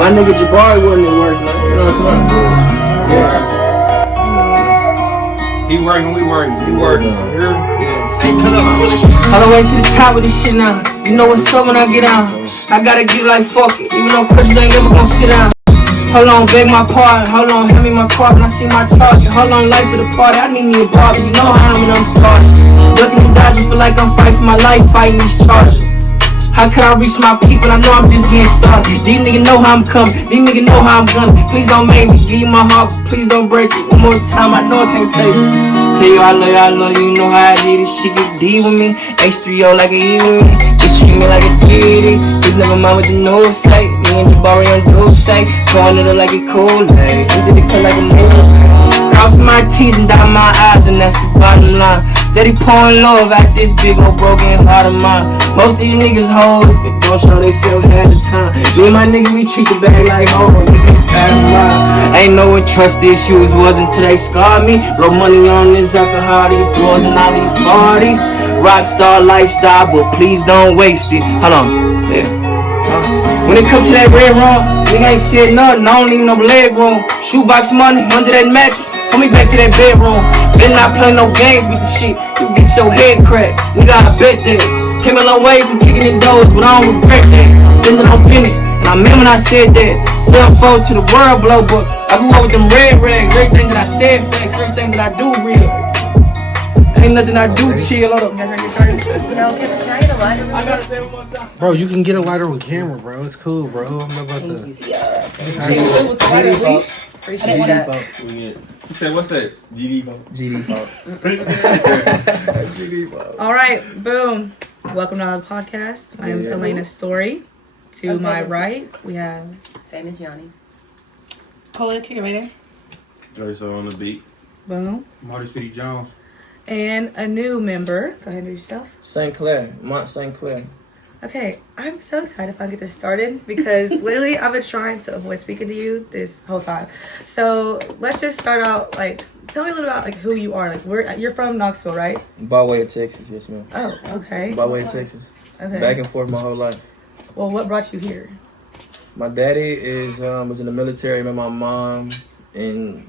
My nigga Jabari wasn't at work, man. You know what I'm saying? Yeah. He working, we working. You working. Yeah. Hey, cut up. All the way to the top of this shit now. You know what's up when I get out. I gotta get like fuck it. Even though Chris ain't ever gonna sit down. Hold on, beg my pardon. Hold on, hand me my card when I see my target. Hold on, life for the party. I need me a barber. You know how I'm when I'm starting. Looking at dodgers, feel like I'm fighting for my life, fighting these charges. How could I reach my people? I know I'm just getting started. These niggas know how I'm coming. These niggas know how I'm gunning. Please don't make me give you my heart, but please don't break it. One more time, I know I can't take it. Tell you I love you, you know how I did it. She get D with me, H3O like a E with me. They treat me like a deity. Please never mind what the news say. Me and Jabari on dude say. Pouring it up like a Kool-Aid. We did it cut like a movie. Cross my T's and dot my I's, and that's the bottom line. Steady pouring love at this big old broken heart of mine. Most of these niggas hoes, but don't show they self half the time. Me and my nigga, we treat the bag like hoes. Ain't know what trust issues was until they scarred me. Blow money on this alcohol, these doors and all these parties. Rockstar lifestyle, but please don't waste it. Hold on, yeah. When it comes to that red room, nigga ain't said nothing, I don't need no leg room. Shoebox money under that mattress, pull me back to that bedroom. Better not play no games with the shit, you get your head cracked. Nigga, I bet that. Came a long way from kicking in doors, but I don't regret that. Standing on business, and I remember when I said that. 7-4 to the world blow, but I grew up with them red rags. Everything that I said facts, everything that I do real. Ain't nothing I do chill. Hold up. Can I get a lighter? I gotta say one more time. Bro, you can get a lighter on camera, bro. It's cool, bro. I'm not about to. Appreciate that. You said, what's that? GD vote. GD vote. GD vote. All right, boom. Welcome to the podcast. My name is Elena Story. To my right, we have Famous Yanni. Cola Curating. Joyce on the beat. Boom. Marty City Jones. And a new member. Go ahead and do yourself. St. Clair, Mont St. Clair. Okay, I'm so excited if I get this started because literally I've been trying to avoid speaking to you this whole time. So let's just start out, like, tell me a little about like who you are. Like, you're from Knoxville, right? By way of Texas, yes ma'am. Oh, okay. By way of Texas. Okay. Back and forth my whole life. Well, what brought you here? My daddy was in the military. Met my mom in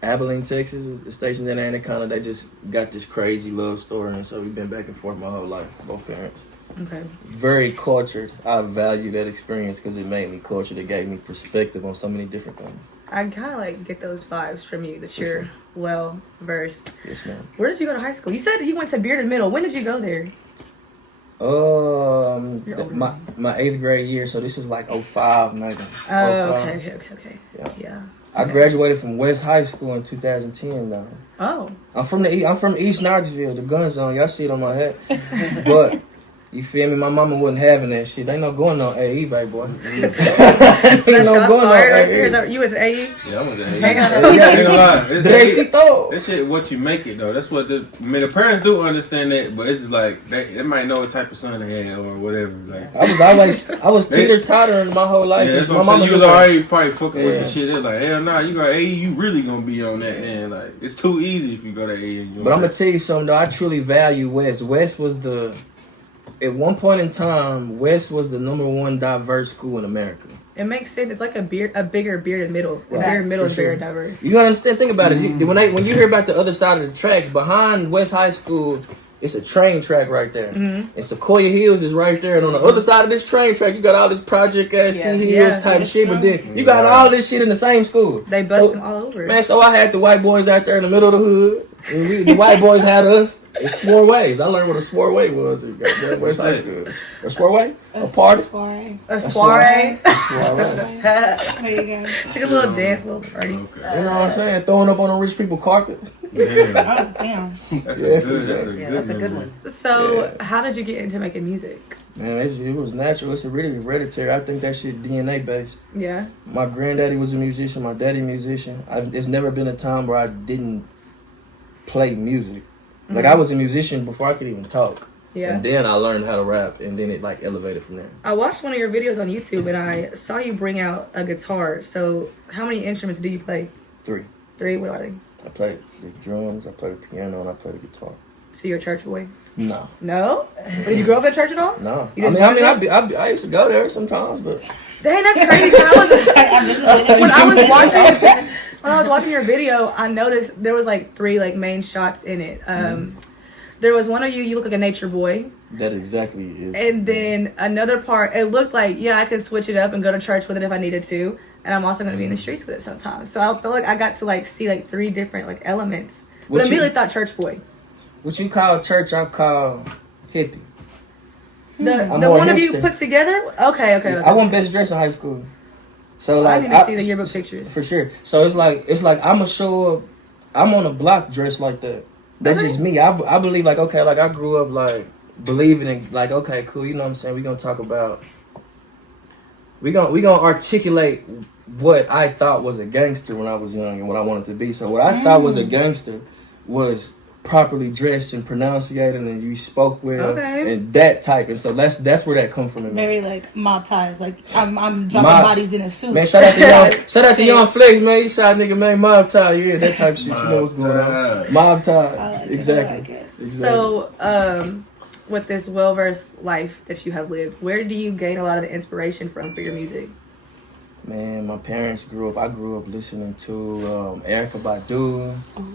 Abilene, Texas. The station there in Anaconda. They just got this crazy love story, and so we've been back and forth my whole life. Both parents. Okay. Very cultured. I value that experience because it made me cultured. It gave me perspective on so many different things. I kind of like get those vibes from you that you're well versed. Yes, ma'am. Where did you go to high school? You said you went to Bearded Middle. When did you go there? My 8th grade year, so this was like 05, maybe. Oh, okay. Yeah. I graduated from West High School in 2010, though. Oh. I'm from East Knoxville, the gun zone. Y'all see it on my head. But you feel me? My mama wasn't having that shit. They ain't no going on AE, baby boy. Ain't no going on AE. You went to AE? Yeah, I went to AE. Ain't gonna lie. Drecito. That shit, what you make it though. That's what the parents do understand that, but it's just like they might know what type of son they had or whatever. Like I was teeter-tottering my whole life. Yeah, that's what I'm saying. You was already probably fucking with the shit. They're like, hell nah, you got AE, you really gonna be on that man. Like, it's too easy if you go to AE. But I'm gonna tell you something though. I truly value West. West was at one point in time, West was the #1 diverse school in America. It makes sense. It's like a bigger Bearded Middle. Right. Bearded Middle is very diverse. You understand? Think about it. When you hear about the other side of the tracks, behind West High School, it's a train track right there. Mm-hmm. And Sequoia Hills is right there. And on the other side of this train track, you got all this Project Hills type of shit. But then you got all this shit in the same school. They bust them all over. Man, so I had the white boys out there in the middle of the hood. And the white boys had us. It's swore ways. I learned what a swore way was at West High School. A swore way? A party? A soiree. There you go. Like a little dance, little party. You know what I'm saying? Throwing up on the rich people carpet. Oh, damn. That's That's a good one. So, how did you get into making music? Man, it was natural. It's really hereditary. I think that shit DNA based. Yeah. My granddaddy was a musician. My daddy a musician. It's never been a time where I didn't play music. Like, I was a musician before I could even talk. Yeah. And then I learned how to rap, and then it, like, elevated from there. I watched one of your videos on YouTube, and I saw you bring out a guitar. So, how many instruments do you play? 3. 3? What are they? I play the drums, I play the piano, and I play the guitar. So, you're a church boy? No. No? But did you grow up at church at all? No. You I just mean, visited? I used to go there sometimes, but Dang, that's crazy. 'Cause when I was watching your video, I noticed there was like 3 like main shots in it. There was one of you look like a nature boy. that exactly is. And then another part, it looked like, I could switch it up and go to church with it if I needed to. And I'm also going to be in the streets with it sometimes. So I feel like I got to like see like 3 different like elements. But I immediately thought church boy. What you call church, I call hippie. The more one of you hipster. put together? Okay. I won best dress in high school. So I like need to see the yearbook pictures. for sure. So it's like I'ma show up. I'm on a block dressed like that. That's just me. I believe like okay, like I grew up like believing in like okay, cool. You know what I'm saying? We gonna talk about. We gonna articulate what I thought was a gangster when I was young and what I wanted to be. So what I thought was a gangster was properly dressed and pronunciated and you spoke well and that type. And so that's where that come from. In Very like mob ties. Like I'm dropping bodies in a suit. Man, shout out to Young Flex, man. You shot a nigga, man, mob tie, yeah, that type of shit. You know what's going on. Mob tie, exactly. So, with this well-versed life that you have lived, where do you gain a lot of the inspiration from for your music? Man, my parents grew up listening to Erykah Badu,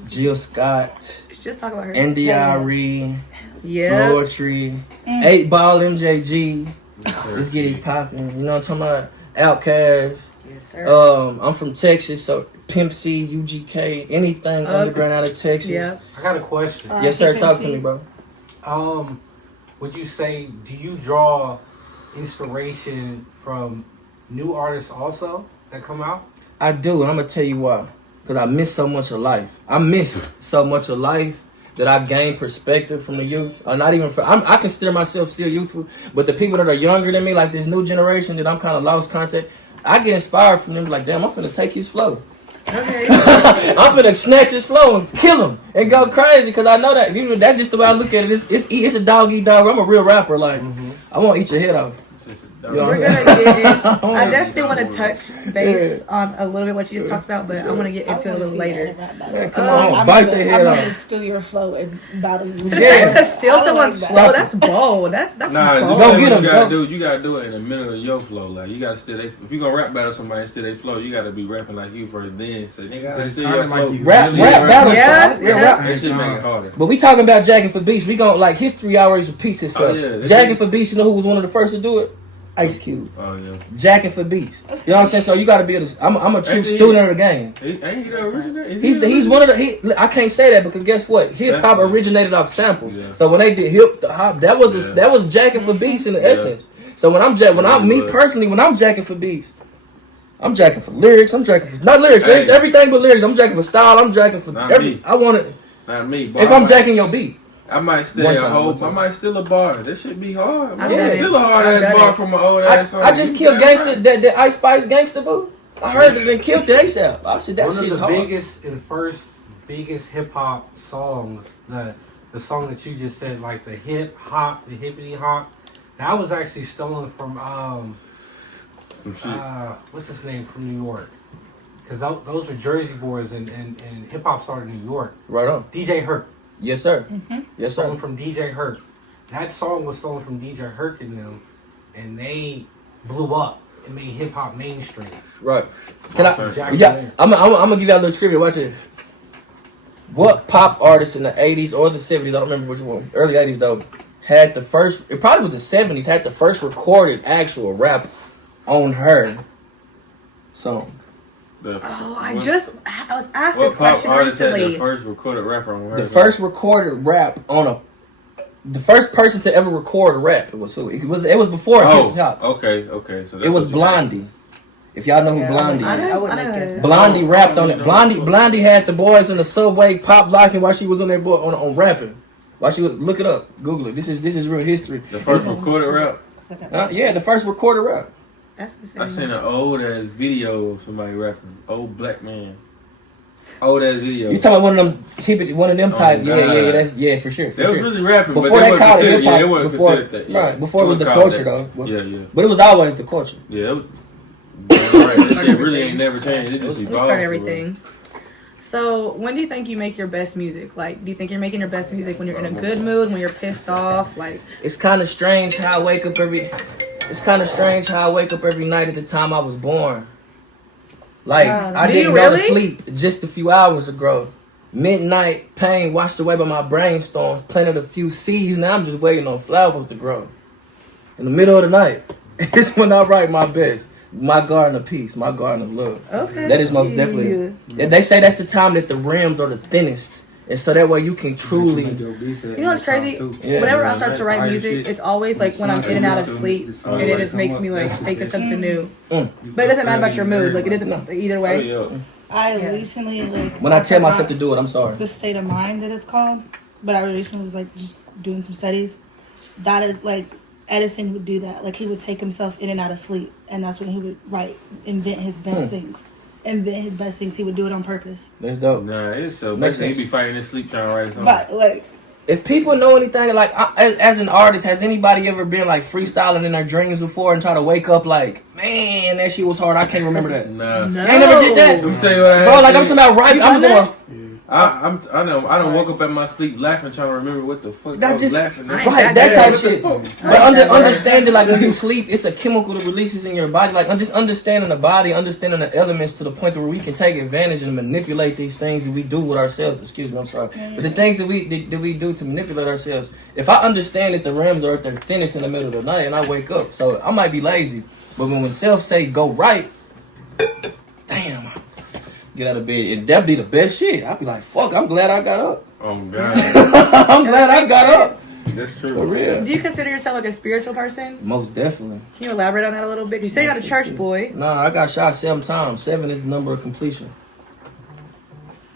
Jill Scott, Just talk about her. NDRE, Yeah. Floetry, 8 Ball MJG. Let's get it popping. You know what I'm talking about? Outkast. Yes, sir. I'm from Texas, so Pimp C, UGK, anything underground out of Texas. Yeah. I got a question. Yes, sir. Talk to me, bro. Would you say, do you draw inspiration from new artists also that come out? I do, and I'm gonna tell you why. Because I missed so much of life. I missed so much of life that I gained perspective from the youth. Not even I consider myself still youthful, but the people that are younger than me, like this new generation that I'm kind of lost contact, I get inspired from them. Like, damn, I'm finna take his flow. Okay. I'm finna snatch his flow and kill him and go crazy because I know that. You know, that's just the way I look at it. It's a dog eat dog. I'm a real rapper. Like, I won't eat your head off. You know We're what gonna I'm get in. I definitely want to touch base on a little bit what you just talked about, but I want to get into it a little later. Man, come on, bite their head I'm gonna off. steal your flow and battle you. To steal I someone's like flow, that. that's bold. That's Nah, bold. Go get you him, gotta go. do. You gotta do it in the middle of your flow. Like you gotta steal. If you gonna rap battle somebody and steal their flow, you gotta be rapping like you first. Then say, nigga, I It's steal kinda your like flow. you Rap really battle Yeah, style. yeah. Rap. That shit make it harder. But we talking about Jacking for Beats. We gon' like history always repeats itself. Oh, yeah. Jacking for Beats, you know who was one of the first to do it? Ice Cube. Oh yeah. Jacking for Beats. You know what I'm saying? So you gotta be able to, I'm a true Ain't he- student of the game. Ain't he the original? He's one of the I can't say that because guess what? Hip hop Sample. originated off samples. Yeah. So when they did hip hop, that was jacking for beats in the essence. So when I'm jacking for beats, I'm jacking for lyrics. I'm jacking for not lyrics, Hey. everything but lyrics. I'm jacking for style. I'm jacking for Not every. me. I want it. Not me. But If I'm jacking your beat, I might steal One a time, whole. one time. I might steal a bar. That should be hard. I've Man. done it. Still a hard I've ass done bar it. from an old ass song. I just killed gangster. That Ice Spice gangster boo. I heard it and killed it ASAP. I said that One of shit's the hard. biggest hip hop songs, the song that you just said, like the hip hop, the hippity hop, that was actually stolen from what's his name from New York? Because those were Jersey boys and hip hop started in New York. Right on. DJ Herc. Yes sir. Yes Stolen sir. from DJ Herc. That song was stolen from DJ Herc and them, and they blew up and made hip hop mainstream. Right. Can I? Jackson Yeah. Wang. I'm gonna give y'all a little trivia. Watch it. What pop artist in the 80s or the 70s, I don't remember which one, early 80s though, had the first, it probably was the 70s, had the first recorded actual rap on her song? I was asked this What pop question artist had recently. the first recorded rapper on her? The first recorded rap on the first person to ever record rap, it was who? It was before hip hop. Okay. So that's It was what you Blondie. If y'all know who Yeah, Blondie I is. don't- wouldn't have guessed that. Blondie rapped on it. Blondie had the boys in the subway pop locking while she was on that boy on rapping. While she was look it up, Google it. This is real history. The first recorded rap. Yeah, the first recorded rap. That's the same. I seen an old ass video of somebody rapping. Old black man. Old ass video. You talking about one of them hippie, one of them Oh, type? God. Yeah, that's for sure. They was really rapping, Before but they they called wasn't it considered. hip hop, Yeah, it wasn't before- considered that. Yeah. right, before it was the called culture that. though. Yeah. But it was always the culture. Yeah. Right. That shit really ain't never changed. It just We'll evolved. start everything. So, when do you think you make your best music? Like, do you think you're making your best music when you're in a good mood, when you're pissed off? Like, It's kind of strange how I wake up every. It's kind of strange how I wake up every night at the time I was born. Like I do didn't you go to really? sleep just a few hours ago. Midnight pain washed away by my brainstorms. Planted a few seeds. Now I'm just waiting on flowers to grow. In the middle of the night, it's when I write my best. My garden of peace, my garden of love. okay. That is most definitely. They say that's the time that the rims are the thinnest, and so that way you can truly. You know what's crazy? Yeah. Whenever I start to write music, it's always like when I'm in and out of sleep, and it just makes me like think of something new. But it doesn't matter about your mood. Like it doesn't either way. I recently like When I tell myself to do it, I'm sorry. the state of mind that it's called, but I recently was like just doing some studies. That is like Edison would do that. Like he would take himself in and out of sleep, and that's when he would invent his best things. Invent his best things. He would do it on purpose. That's dope. Nah, it's so Makes basically he sense. be fighting his sleep trying to write something. But like If people know anything, like as an artist, has anybody ever been like freestyling in their dreams before and try to wake up like, man, that shit was hard. I can't remember that. Nah. No. I ain't never did that, Let me tell you what I had bro. to Like do. I'm talking about right. I'm going. I know. I don't woke up at my sleep laughing, trying to remember what the fuck I That was just laughing at. right, that type shit. But that understanding, like when you sleep, it's a chemical that releases in your body. Like I'm just understanding the body, understanding the elements to the point where we can take advantage and manipulate these things that we do with ourselves. Excuse me, I'm sorry. But the things that we do to manipulate ourselves. If I understand that the rims are at their thinnest in the middle of the night, and I wake up, so I might be lazy. But when self say go right, damn. Get out of bed, and that'd be the best shit. I'd be like, fuck, I'm glad I got up. Oh God, I'm glad I got up. that's For true. real. Do you consider yourself like a spiritual person? Most definitely. Can you elaborate on that a little bit? You say you're not a church boy. Nah, I got shot 7 times. 7 is the number of completion.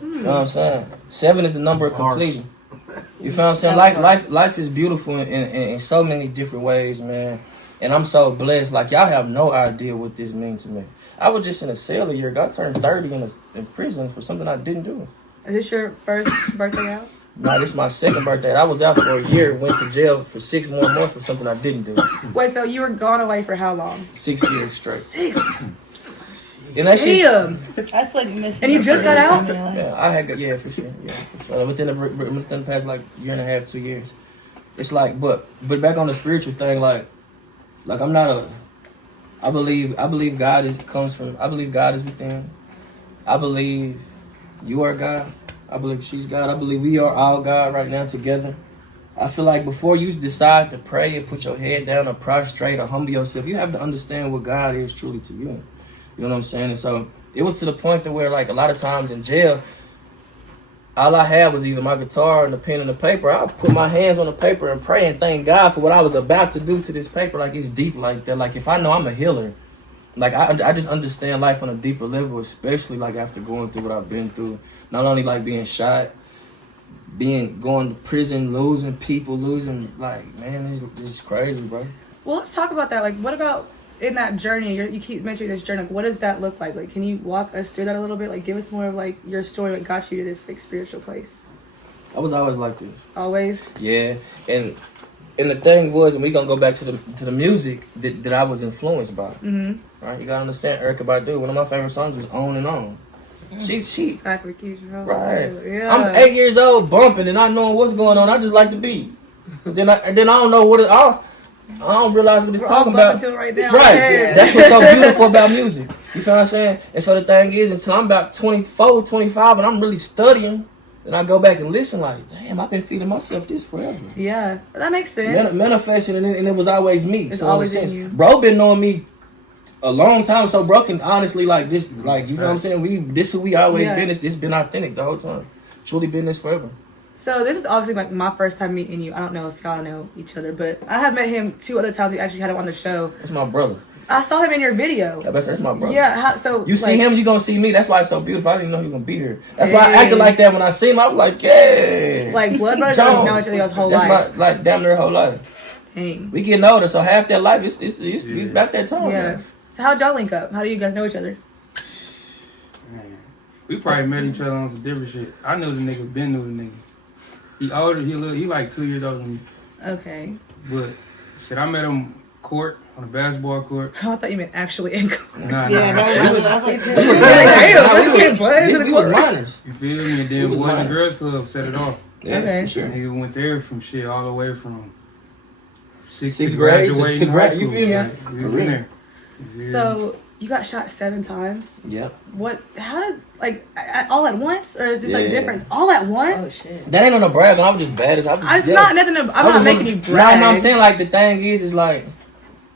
You know what I'm saying? 7 is the number of completion. You feel what I'm saying? Life is beautiful in so many different ways, man. And I'm so blessed. Like, y'all have no idea what this means to me. I was just in a cell a year ago. I turned 30 in prison for something I didn't do. Is this your first birthday out? Nah, this is my second birthday. I was out for a year, went to jail for 6 more months for something I didn't do. Wait, so you were gone away for how long? 6 years straight. 6. And that's just, Damn. that's like missing. And you just got out? yeah, I had, for sure. Yeah, for sure. Within the past like year and a half, 2 years. It's like, but back on the spiritual thing, like I'm not a. I believe God I believe God is within. I believe you are God. I believe she's God. I believe we are all God right now together. I feel like before you decide to pray and put your head down or prostrate or humble yourself, you have to understand what God is truly to you. You know what I'm saying? And so it was to the point that where like a lot of times in jail, all I had was either my guitar and the pen and the paper. I put my hands on the paper and pray and thank God for what I was about to do to this paper. Like it's deep like that. Like if I know I'm a healer, like I just understand life on a deeper level, especially like after going through what I've been through. Not only like being shot, going to prison, losing people, like man, it's crazy, bro. Well, let's talk about that. Like, what about in that journey? You keep mentioning this journey. Like, what does that look like? Like, can you walk us through that a little bit? Like, give us more of like your story that got you to this like spiritual place. I was always like this. Always. Yeah, and the thing was, and we gonna go back to the music that I was influenced by. Mm-hmm. Right, you gotta understand Erykah Badu. One of my favorite songs was "On and On." She Exactly, Keisha. right. Yeah. I'm 8 years old, bumping, and not knowing what's going on. I just like the beat. Then I don't know what I don't realize what it's We're all talking about. bumping to it right now. Right. Yeah. That's what's so beautiful about music. You feel what I'm saying? And so the thing is, until I'm about 24, 25, and I'm really studying, then I go back and listen like, damn, I've been feeding myself this forever. Yeah, that makes sense. Manifesting, and it was always me. It's so always in a sense, in you. bro been knowing me a long time, so bro can honestly like this, like you know what I'm saying. This who we always been. This been authentic the whole time. Truly been this forever. So this is obviously like my first time meeting you. I don't know if y'all know each other, but I have met him 2 other times. We actually had him on the show. That's my brother. I saw him in your video. That's my brother. Yeah. So You see him, you gonna see me. That's why it's so beautiful. I didn't even know he was gonna be here. That's why I Hey. acted like that when I seen him. I was like, yeah. Like blood brothers just know each other his whole life. That's my damn near whole life. Dang. We getting older, so half that life is about that time. Yeah. Man. So how'd y'all link up? How do you guys know each other? Man, we probably met each other on some different shit. I knew the nigga, Ben knew the nigga. He older, he like 2 years older than me. Okay. But shit, I met him court, on a basketball court. Oh, I thought you meant actually in court. Nah, Yeah, nah. that was, I was like, Damn, let's get buzzed in the We was court. minors. You feel me? And then was Boys and minors. Girls Club set it off. Yeah, Okay. for sure. Nigga went there from shit all the way from sixth Sixth to grade to graduating high grad- school. you feel me? Yeah. We was in there. Yeah. So you got shot 7 times. Yep. What? How did all at once, or is this like Yeah. different? All at once? oh shit. That ain't on no brag. I was just bad as I was. It's not nothing. I'm not making you brag. No, I'm saying like the thing is like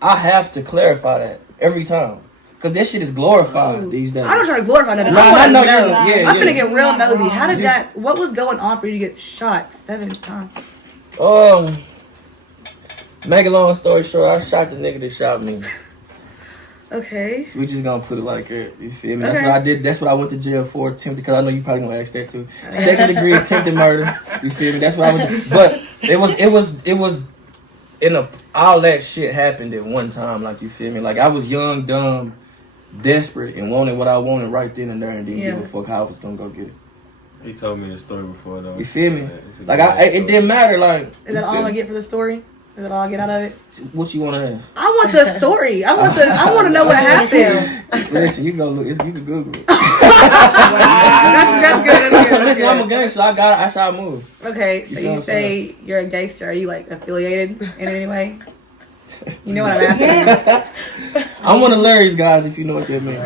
I have to clarify that every time because that shit is glorified these days. I'm not trying to glorify that. Nah, I want to know know. you're- yeah, I'm yeah. gonna get real nosy. How did that? What was going on for you to get shot 7 times? Make a long story short, I shot the nigga that shot me. Okay. We just gonna put it like that. You feel me? That's Okay. what I did. That's what I went to jail for. Attempted, because I know you probably gonna ask that too. 2nd degree attempted murder. You feel me? That's what I was. But it was in a all that shit happened at one time. Like you feel me? Like I was young, dumb, desperate, and wanted what I wanted right then and there, and didn't give a fuck how I was gonna go get it. He told me the story before though. You feel me? It's a Like good it story. didn't matter. Like Is that all I get for the story? Is that all I get out of it? what you want to ask? I want the story. I want to know what happened. Listen, you can go look. You can Google it. That's good. That's good. Listen, I'm a gangster. That's how I move. Okay, so You know you what I'm say you're a gangster. Are you like affiliated in any way? You know what I'm asking? I'm one of Larry's guys. If you know what that means.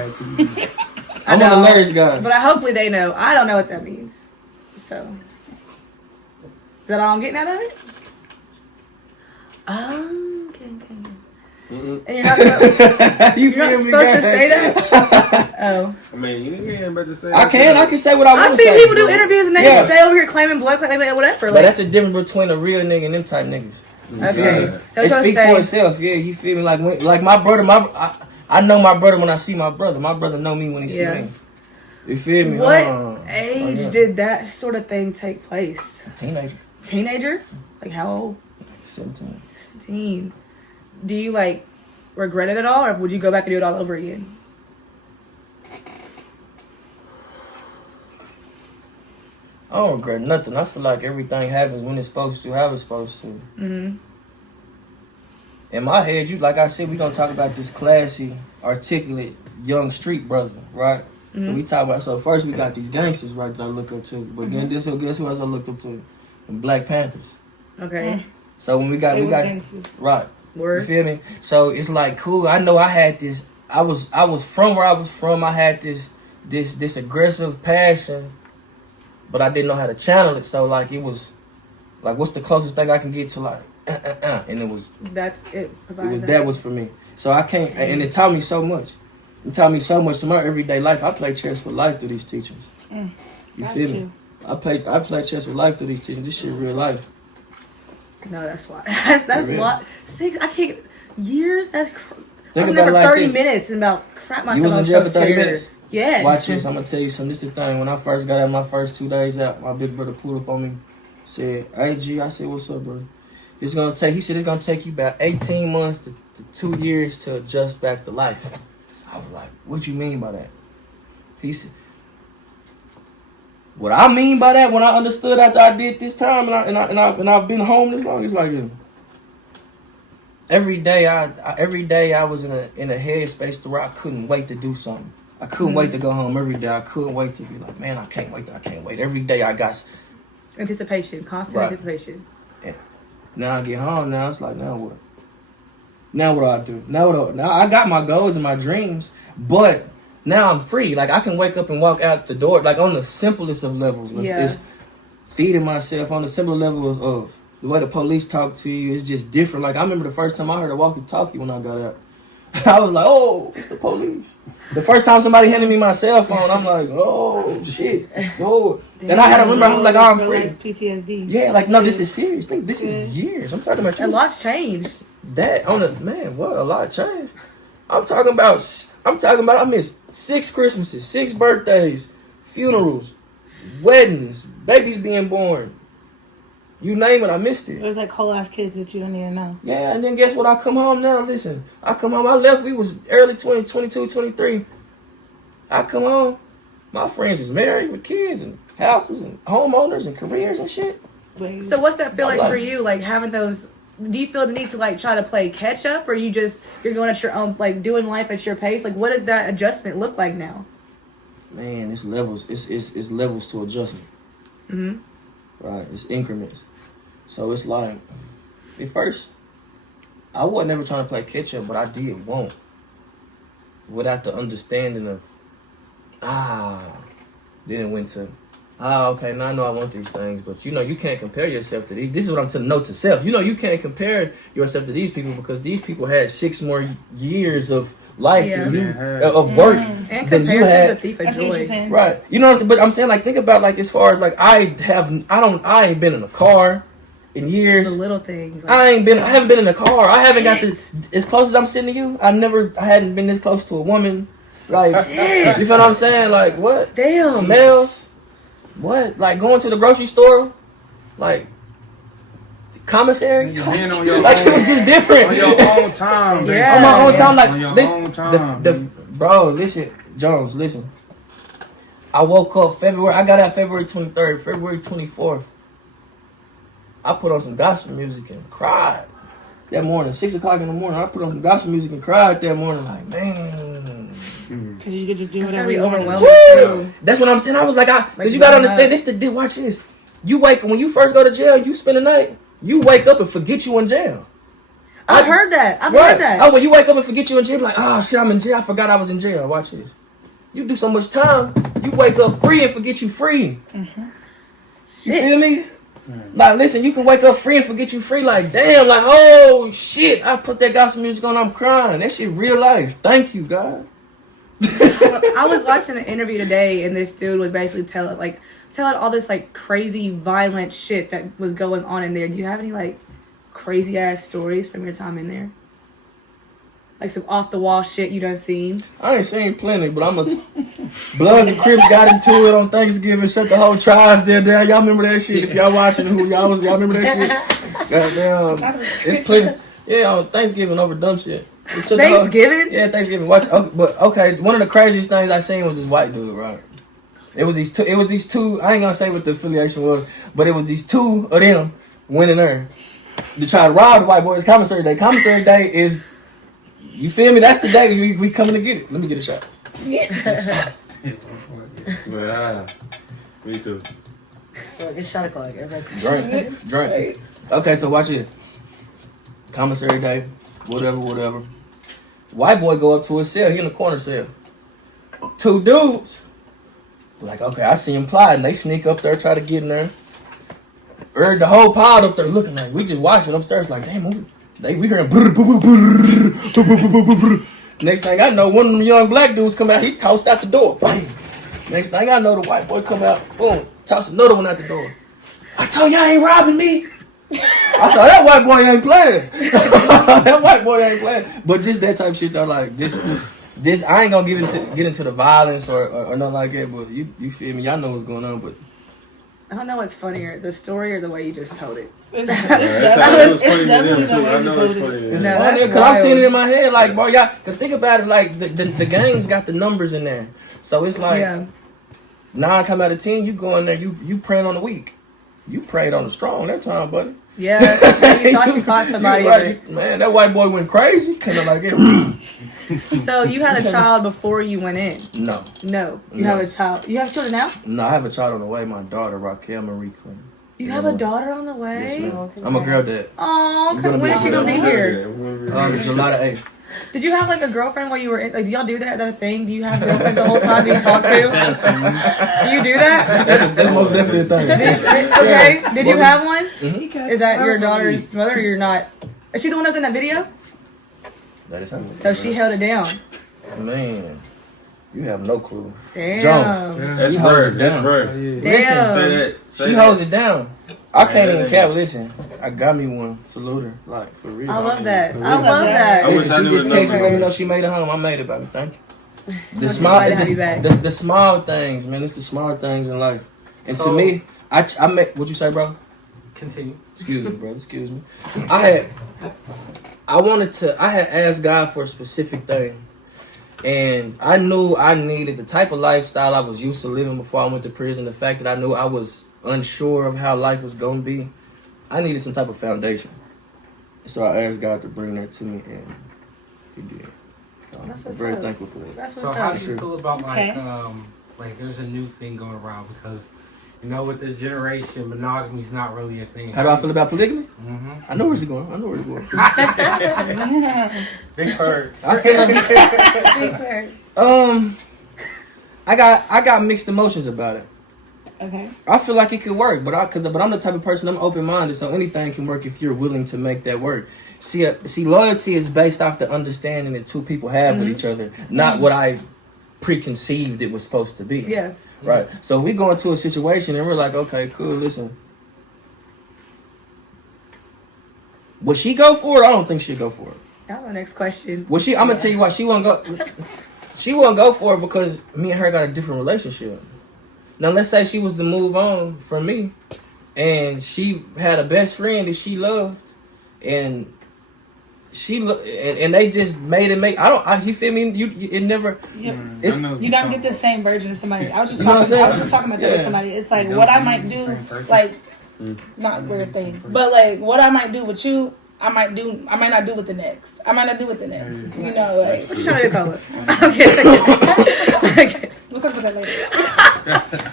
I'm one of Larry's guys. But hopefully they know. I don't know what that means. So, is that all I'm getting out of it? Okay. And you're not supposed, You you're not feel me, supposed to guys? say that? Oh. I mean, you ain't about to say. I can say what I want I've to seen say. people do interviews and they Yeah. stay over here claiming blood, claiming whatever. But Like, that's the difference between a real nigga and them type niggas. okay. So It it's speaks say, for itself. Yeah, you feel me? Like my brother, I know my brother when I see my brother. My brother know me when he see me. You feel me? what age yeah. did that sort of thing take place? Teenager. Teenager? Like how old? 17. 17. Do you like regret it at all, or would you go back and do it all over again? I don't regret nothing. I feel like everything happens when it's supposed to, how it's supposed to. Mm-hmm. In my head, like I said, we gonna talk about this classy, articulate, young street brother, right? Mhm. We talk about, so first we got these gangsters, right, that I look up to. But then guess who else I looked up to? The Black Panthers. Okay. So when we got gangsters. right. You Word. feel me? So it's like cool. I know I had this. I was from where I was from. I had this aggressive passion, but I didn't know how to channel it. So like it was, like what's the closest thing I can get to like, and it was That's it. that was for me. So I can't, and it taught me so much. It taught me so much to my everyday life. I play chess with life through these teachers. You That's feel me? true. I play chess with life through these teachers. This shit real life. No, that's why. That's Real. what. 6. I can't. Years. That's. I Think was about there it for like 30 this. minutes and about crap myself. You was I in was jail so for 30 scared. minutes? Yes. Watch this. I'm gonna tell you something. This is the thing. When I first got out, my first 2 days out, my big brother pulled up on me, said, "Hey G," I said, "What's up, bro?" He said it's gonna take you about 18 months to 2 years to adjust back to life. I was like, "What you mean by that?" He said, "What I mean by that, when I understood after I did this time, and I've been home this long, it's like every day I was in a headspace to where I couldn't wait to do something. I couldn't wait to go home every day. I couldn't wait to be like, man, I can't wait. Every day I got. Anticipation. Constant Right. anticipation. Now I get home. Now it's like, now what? Now what do I do? Now I got my goals and my dreams, but now I'm free. Like I can wake up and walk out the door. Like on the simplest of levels, Yeah. it's feeding myself. On the simple levels of the way the police talk to you, it's just different. Like I remember the first time I heard a walkie-talkie when I got out. I was like, oh, it's the police. The first time somebody handed me my cell phone, I'm like, oh shit, oh. And I had to remember, I was like, oh, I'm free. Like PTSD. Yeah, like no, this is serious. This is years. I'm talking about A lot's changed. that on the man. What a lot changed. I'm talking about. I missed 6 Christmases, 6 birthdays, funerals, weddings, babies being born. You name it, I missed it. There's like whole ass kids that you don't even know. Yeah, and then guess what? I come home now. Listen, I come home. I left. We was early 2022, 23. I come home. My friends is married with kids and houses and homeowners and careers and shit. Wait. So what's that feel like Like- for you? Like having those do you feel the need to like try to play catch up, or you're going at your own, like doing life at your pace? Like, what does that adjustment look like now? Man, it's levels. It's levels to adjustment. Mm-hmm. Right, it's increments. So it's like, at first, I wasn't ever trying to play catch up, but I did want, without the understanding of, then it went to, okay, now I know I want these things, but you can't compare yourself to these. This is what I'm to note to self. You can't compare yourself to these people because these people had 6 more years of life than you, of work And than you comparison had. to the thief of I see what joy. you're saying. Right. You know what I'm saying? But I'm saying, like, think about, like, as far as, like, I ain't been in a car in years. The little things. Like, I haven't been in a car. I haven't got as close as I'm sitting to you. I hadn't been this close to a woman. Like, you feel what I'm saying? Like, what? damn. Smells? What? Like, going to the grocery store? Like, commissary? Being on your Like, own, it was just different. on your own time, baby. Yeah. On my own time, like, On your this, own time, bro, listen, Jones, listen. I woke up I got out February 23rd, February 24th. I put on some gospel music and cried that morning, 6 o'clock in the morning. I put on some gospel music and cried that morning, like, man. Because you could just do It's whatever gotta be you want. overwhelming too. That's what I'm saying. I was like, Like, because you gotta growing understand, up. watch this. When you first go to jail, you spend the night, you wake up and forget you in jail. I've heard that. I've Right. heard that. Oh, when you wake up and forget you in jail, like, oh shit, I'm in jail. I forgot I was in jail. Watch this. You do so much time, you wake up free and forget you free. You feel me? Like, listen, you can wake up free and forget you free. Like, damn, like, oh shit, I put that gospel music on, I'm crying. That shit real life. Thank you, God. I was watching an interview today, and this dude was basically telling all this like crazy violent shit that was going on in there. Do you have any like crazy ass stories from your time in there? Like some off the wall shit you done seen? I ain't seen plenty, but Bloods and Crips got into it on Thanksgiving, shut the whole tribes there down. Y'all remember that shit? If y'all watching y'all remember that shit? Goddamn. It's plenty. Yeah, on Thanksgiving over dumb shit. Thanksgiving? Yeah, Thanksgiving. Watch, okay, one of the craziest things I seen was this white dude, right? It was these two. I ain't gonna say what the affiliation was, but it was these two of them went in there to try to rob the white boys' commissary day. Commissary day is, you feel me? That's the day we coming to get it. Let me get a shot. Me too. It's shot o'clock. Everybody's Drink. Okay, so watch it. Commissary day, whatever. White boy go up to his cell. He in the corner cell. 2 dudes. Like, okay, I see him plotting. They sneak up there, try to get in there. The whole pod up there looking like, we just watching upstairs like, damn, we hearing brr, brr, brr, brr. Next thing I know, one of them young black dudes come out, he tossed out the door. Bang. Next thing I know, the white boy come out, boom, toss another one out the door. I told y'all ain't robbing me. I thought that white boy ain't playing. That white boy ain't playing. But just that type of shit though, like this I ain't gonna get into the violence or nothing like that, but you feel me, y'all know what's going on, but I don't know what's funnier, the story or the way you just told it. It's It's definitely the I way you know told it's funny. it. No, Cause that's I'm seeing it wild. in my head, like, bro, y'all, cause think about it, like the gangs got the numbers in there, so it's like Yeah. 9 times out of 10, you go in there, you praying on the weak, you prayed on the strong that time, buddy. Yeah. You thought you caught somebody. You right, man, that white boy went crazy, kind of like it. So you had a child before you went in? No, No. You No. have a child. You have children now? I have a child on the way. My daughter, Raquel Marie Quinn. You have a daughter on the way? Yes, ma'am. I'm a girl dad. Oh, I'm gonna when be is she gonna be a here? July the 8th. Did you have like a girlfriend while you were in? Like, do y'all do that thing? Do you have girlfriends the whole time you talk to? Do you do that? That's most definitely a thing. Okay. Did you have one? Mhm. Is that your daughter's mother or you're not? Is she the one that was in that video? That is her. So she held it down. Man, you have no clue. Damn. Jones. That's He holds rare. it That's down. rare. Damn. Say that. Say She that. holds it down. I can't Man, even cap. Listen, I got me one. Salute her. Like, for real. I love that. For I real. love I that. wish Listen, I she knew just his texted me, number. let me know she made it home. I made it, baby. Thank you. The I'm small, glad to have you back. the small things, man. It's the small things in life. And So- to me, I met. What you say, bro? Continue. Excuse me, bro. Excuse me. I had asked God for a specific thing. And I knew I needed the type of lifestyle I was used to living before I went to prison. The fact that I knew I was unsure of how life was going to be. I needed some type of foundation. So I asked God to bring that to me, and He did. So That's I'm what's very up. thankful for that. That's So what's how up. do you feel about Okay. like there's a new thing going around because you know with this generation monogamy's not really a thing. How do I feel about polygamy? Mm-hmm. I know where he's going. I know where he's going. Big bird. I feel like, Big bird. I got mixed emotions about it. Okay. I feel like it could work, but I'm the type of person, I'm open minded, so anything can work if you're willing to make that work. See, loyalty is based off the understanding that two people have with each other, not what I preconceived it was supposed to be. Yeah. Right. So we go into a situation and we're like, okay, cool. Listen, would she go for it? I don't think she'd go for it. That's my next question. Well, I'm gonna tell you why she won't go. She won't go for it because me and her got a different relationship. Now, let's say she was to move on from me, and she had a best friend that she loved, and and they just made it make. You feel me? It never. It's, You don't get the same version of somebody. I was just You know what talking. I'm I was just talking about that with Yeah. somebody. It's like You what don't I might think do, you're the same person? like not weird thing, but like what I might do with you, I might not do with the next. I might not do with the next. You know, like What you trying to call it? Okay. Okay. we'll talk about that later.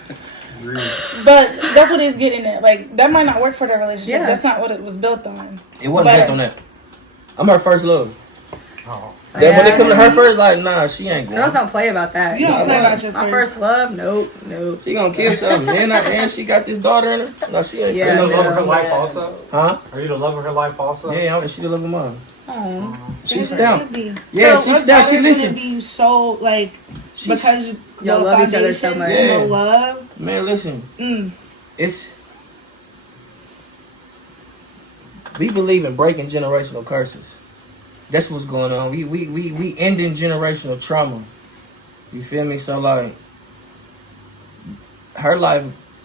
But that's what he's getting at. Like that might not work for their relationship. Yeah. That's not what it was built on. it wasn't But- built on that. I'm her first love. Oh. That when it comes to her first, like, nah, she ain't going. Girls don't play about that. You don't play about your My first. first love? Nope. She gonna kill something. And she got this daughter in her. No, she ain't. Yeah, Are you the love of her no, life yeah. also? Huh? Are you the love of her life also? Yeah, she the love of mine. Oh, She's should down. be. Yeah, So she's down. She wouldn't listen. it be so like because Y'all the love each other so foundation, much. Yeah. the love. Man, listen. Mm. We believe in breaking generational curses. That's what's going on. We ending generational trauma. You feel me? So like, her life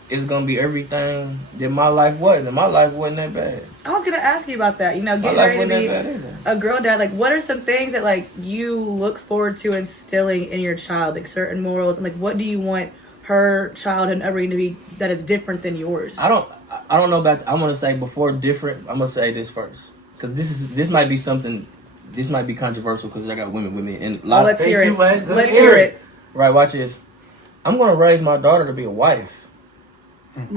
is gonna be everything that my life wasn't, and my life wasn't that bad. I was gonna ask you about that. You know, My getting life ready to wasn't be that bad either. a girl dad. Like, what are some things that like you look forward to instilling in your child, like certain morals, and like what do you want her childhood and upbringing to be that is different than yours? I don't know about. I'm gonna say before different. I'm gonna say this first because this might be something. This might be controversial because I got women with me and a lot. Let's hear it. Let's Let's hear it. Right, watch this. I'm gonna raise my daughter to be a wife.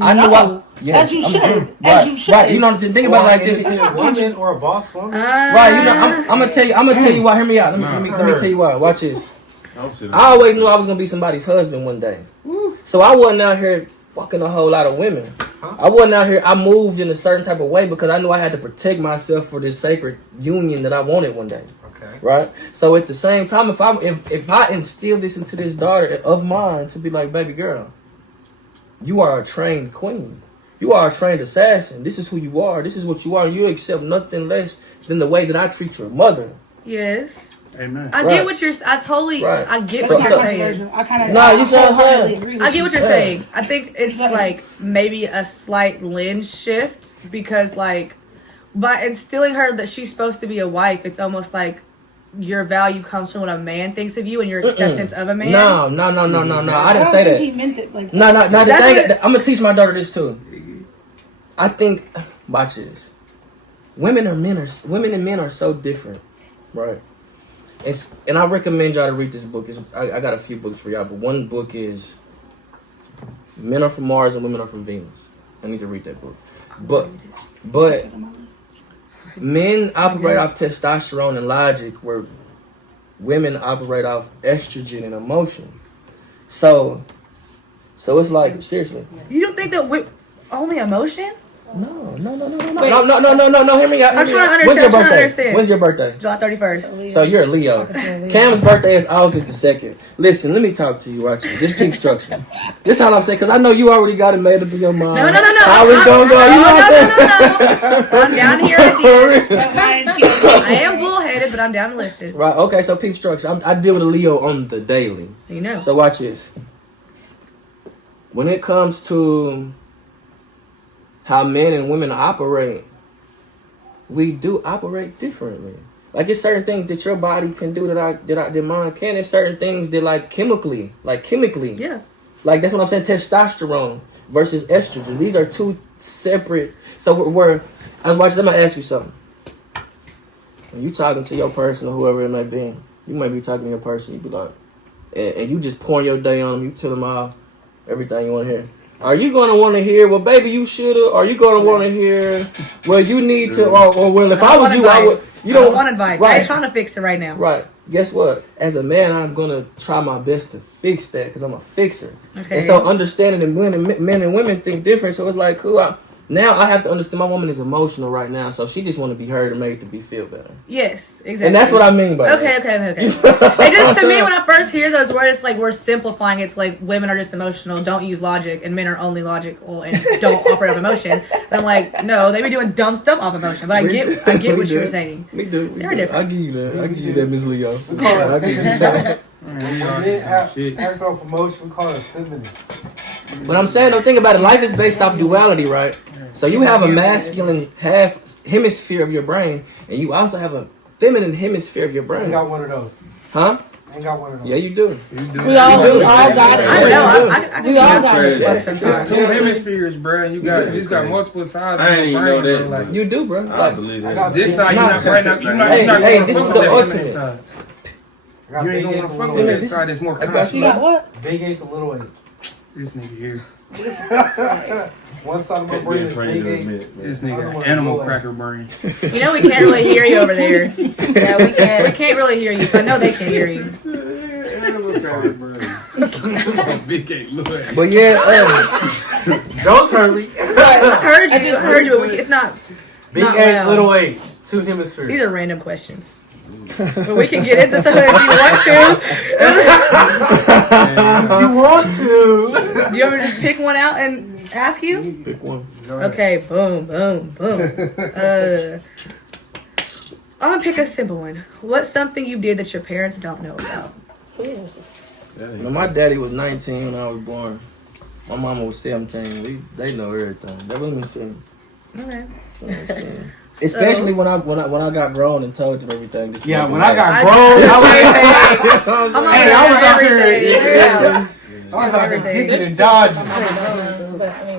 I No. knew I. Yes, As you I'm- should. Right, As you should. Right, you know, think about it like this. Independent woman or a boss woman? Right, you know, I'm gonna tell you. I'm gonna tell you why. Hear me out. Let me tell you why. Watch this. I always knew I was gonna be somebody's husband one day. So I wasn't out here fucking a whole lot of women. I wasn't out here. I moved in a certain type of way because I knew I had to protect myself for this sacred union that I wanted one day. Okay. Right. So at the same time, if I instill this into this daughter of mine to be like, baby girl, you are a trained queen. You are a trained assassin. This is who you are. This is what you are. You accept nothing less than the way that I treat your mother. Yes. Amen. I Right. get what you're. I totally. Right. I get So- what you're so- saying. I kind of. Nah, you see what I'm saying? wholeheartedly agree with I get what you're Yeah. saying. I think it's Exactly. like maybe a slight lens shift because like by instilling her that she's supposed to be a wife, it's almost like your value comes from what a man thinks of you and your acceptance of a man. No. I I didn't don't say think that. he meant it like that. No. The That's thing, what- I'm gonna teach my daughter this too. I think, watch this. Women and men are so different, right? And I recommend y'all to read this book. I got a few books for y'all, but one book is Men Are From Mars and Women Are From Venus. I need to read that book. But Put it on my list. men operate off testosterone and logic, where women operate off estrogen and emotion. So it's like, seriously. You don't think that only emotion? No. Hear me out. I'm trying to understand, When's your I'm trying to birthday? understand. When's your birthday? July 31st. So you're a Leo. Cam's birthday is August the 2nd. Listen, let me talk to you, watch it. Just keep structure. This is all I'm saying, because I know you already got it made up in your mind. No. How it's going to go. You know what I'm saying? No. I'm down here. I am bullheaded, but I'm down to listen. Right, okay, so peep structure. I deal with a Leo on the daily. You know. So watch this. When it comes to how men and women operate, we do operate differently. Like, it's certain things that your body can do that mine can. There's certain things that like chemically. Yeah. Like, that's what I'm saying. Testosterone versus estrogen. These are two separate. So I'm gonna ask you something. when you talking to your person or whoever it may be, you might be talking to your person, you be like, and you just pouring your day on them, you tell them all everything you want to hear. Are you going to want to hear, well, baby, you should have? Are you going to want to hear, well, you need to, or well, if I was you, I would. You don't want advice. Right. I ain't trying to fix it right now. Right. Guess what? As a man, I'm going to try my best to fix that because I'm a fixer. Okay. And so understanding that men and women think different. So it's like, cool. Now I have to understand my woman is emotional right now, so she just want to be heard and made to be feel better. Yes, exactly. And that's what I mean by that. Okay. It just, to me, when I first hear those words, it's like we're simplifying. It's like women are just emotional, don't use logic, and men are only logical and don't operate off emotion. And I'm like, no, they be doing dumb stuff off emotion. But I get what you were saying. We do. They're different. I give you that, Miss Leo. I give you that. Act off emotion, we call it feminine. But I'm saying, don't think about it. Life is based off duality, right? So you have a masculine half hemisphere of your brain, and you also have a feminine hemisphere of your brain. I ain't got one of those. Huh? I ain't got one of those. Yeah, you do. We all got it. I know. We all got crazy. this fuck sometimes. It's two hemispheres, bro. You got multiple sides. I ain't even know that. Bro. Like, You do, bro. I believe that. this side, you're not right now. You're not. Hey, this is the ultimate. Side. You ain't gonna want to fuck with that side that's more conscious. You got what? Big ache and little ache. This nigga here. One side of my brain is big ache. This nigga animal cracker brain. You know we can't really hear you over there. Yeah, we can't. We can't really hear you, so I know they can't hear you. Animal cracker brain. Big ache, little ache. But yeah, Don't turn me. I heard you. But it's not. Big not ache, loud. little ache. Two hemispheres. These are random questions. But we can get into some if you want to. You want to? Do you want me to just pick one out and ask you? pick one. Okay, boom. I'm gonna pick a simple one. What's something you did that your parents don't know about? Now, my daddy was 19 when I was born. My mama was 17. They know everything. That was me saying. Okay. Especially when I got grown and told them everything. Just Yeah, like when that. I got grown, I was out here kicking and dodging.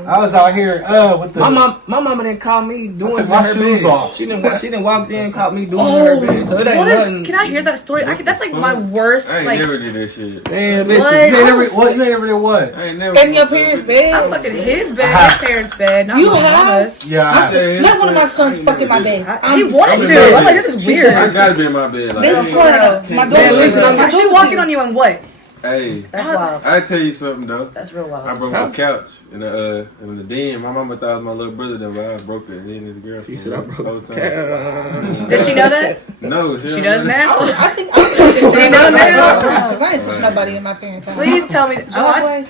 I was out here with the. My mama didn't call me doing took my her shoes bed. off. She didn't walk in and caught me doing her bed. So it ain't nothing. Can I hear that story? That's like my worst. I ain't Like, never did that shit. Man, listen. What? You ain't never did what? I ain't never. In your parents' bed? I'm fucking his bed, his parents' bed, not You my have? mama's. Yeah. Let one of my sons fuck in my bed. He wanted to. I'm like, this is weird. I gotta be in my bed. Like, This hey, part, my daughter. Why she walking on you and what? hey, That's wild. I tell you something though. That's real I wild. broke my couch in the den. My mama thought it was my little brother, though, but I broke it. He and his girlfriend. She said I broke whole the time. Does she know that? No, She does now? I think She knows now? because I didn't touch nobody in my parents' house. Please tell me. Oh, Driveway?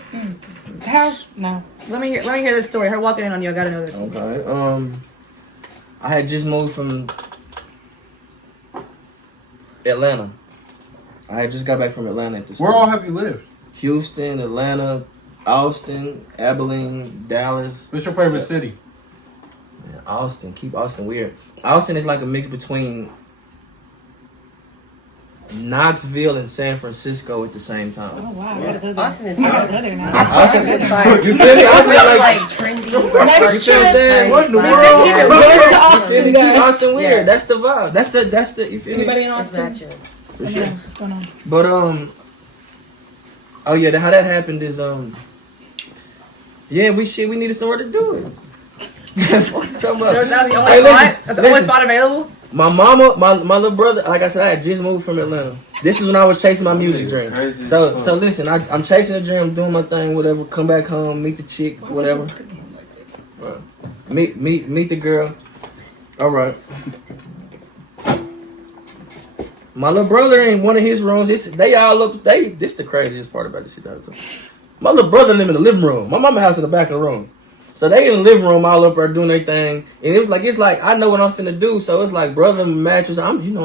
House? No. let me hear this story. Her walking in on you. I gotta know this. Okay. I had just moved from Atlanta. I had just got back from Atlanta at this Where time. all have you lived? Houston, Atlanta, Austin, Abilene, Dallas. What's your favorite city? Yeah, Austin. Keep Austin weird. Austin is like a mix between Knoxville and San Francisco at the same time. Oh, wow. I gotta go there. Austin is I gotta wild. go there now. Austin, It's like, you feel me? Austin is really like, like trendy. Next you feel what I'm trip. saying? What in the Wow. world? Go to You feel Austin, me? Keep guys. Austin weird. Yeah. That's the vibe. That's the you feel me? Anybody in It's Austin? not you. For Yeah, sure. what's going on? But oh yeah, how that happened is yeah, we needed somewhere to do it. What you talking about? That was the only Hey, listen, spot. That's the only listen. spot available. My mama, my little brother, like I said, I had just moved from Atlanta. This is when I was chasing my music dream. Crazy. So listen, I'm chasing the dream, doing my thing, whatever. Come back home, meet the chick, whatever. Meet the girl. All right. My little brother in one of his rooms. This the craziest part about this shit. My little brother live in the living room. My mama house in the back of the room. So they in the living room all up there doing their thing, and it's like I know what I'm finna do. So it's like brother mattress. I'm finna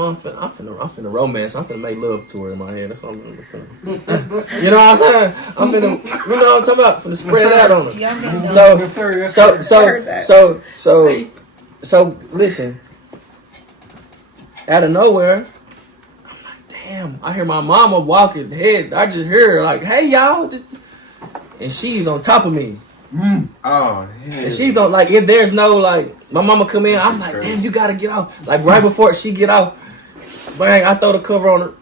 romance. I'm finna make love to her in my head. That's what I'm finna. You know what I'm saying? I'm finna. You know what I'm talking about? Finna spread that on her. So listen. Out of nowhere, I'm like, damn. I hear my mama walking head. I just hear her like, hey y'all, and she's on top of me. Oh, And she's on like if there's no like my mama come in, I'm like, damn, you gotta get out. Like right before she get out, bang, I throw the cover on her.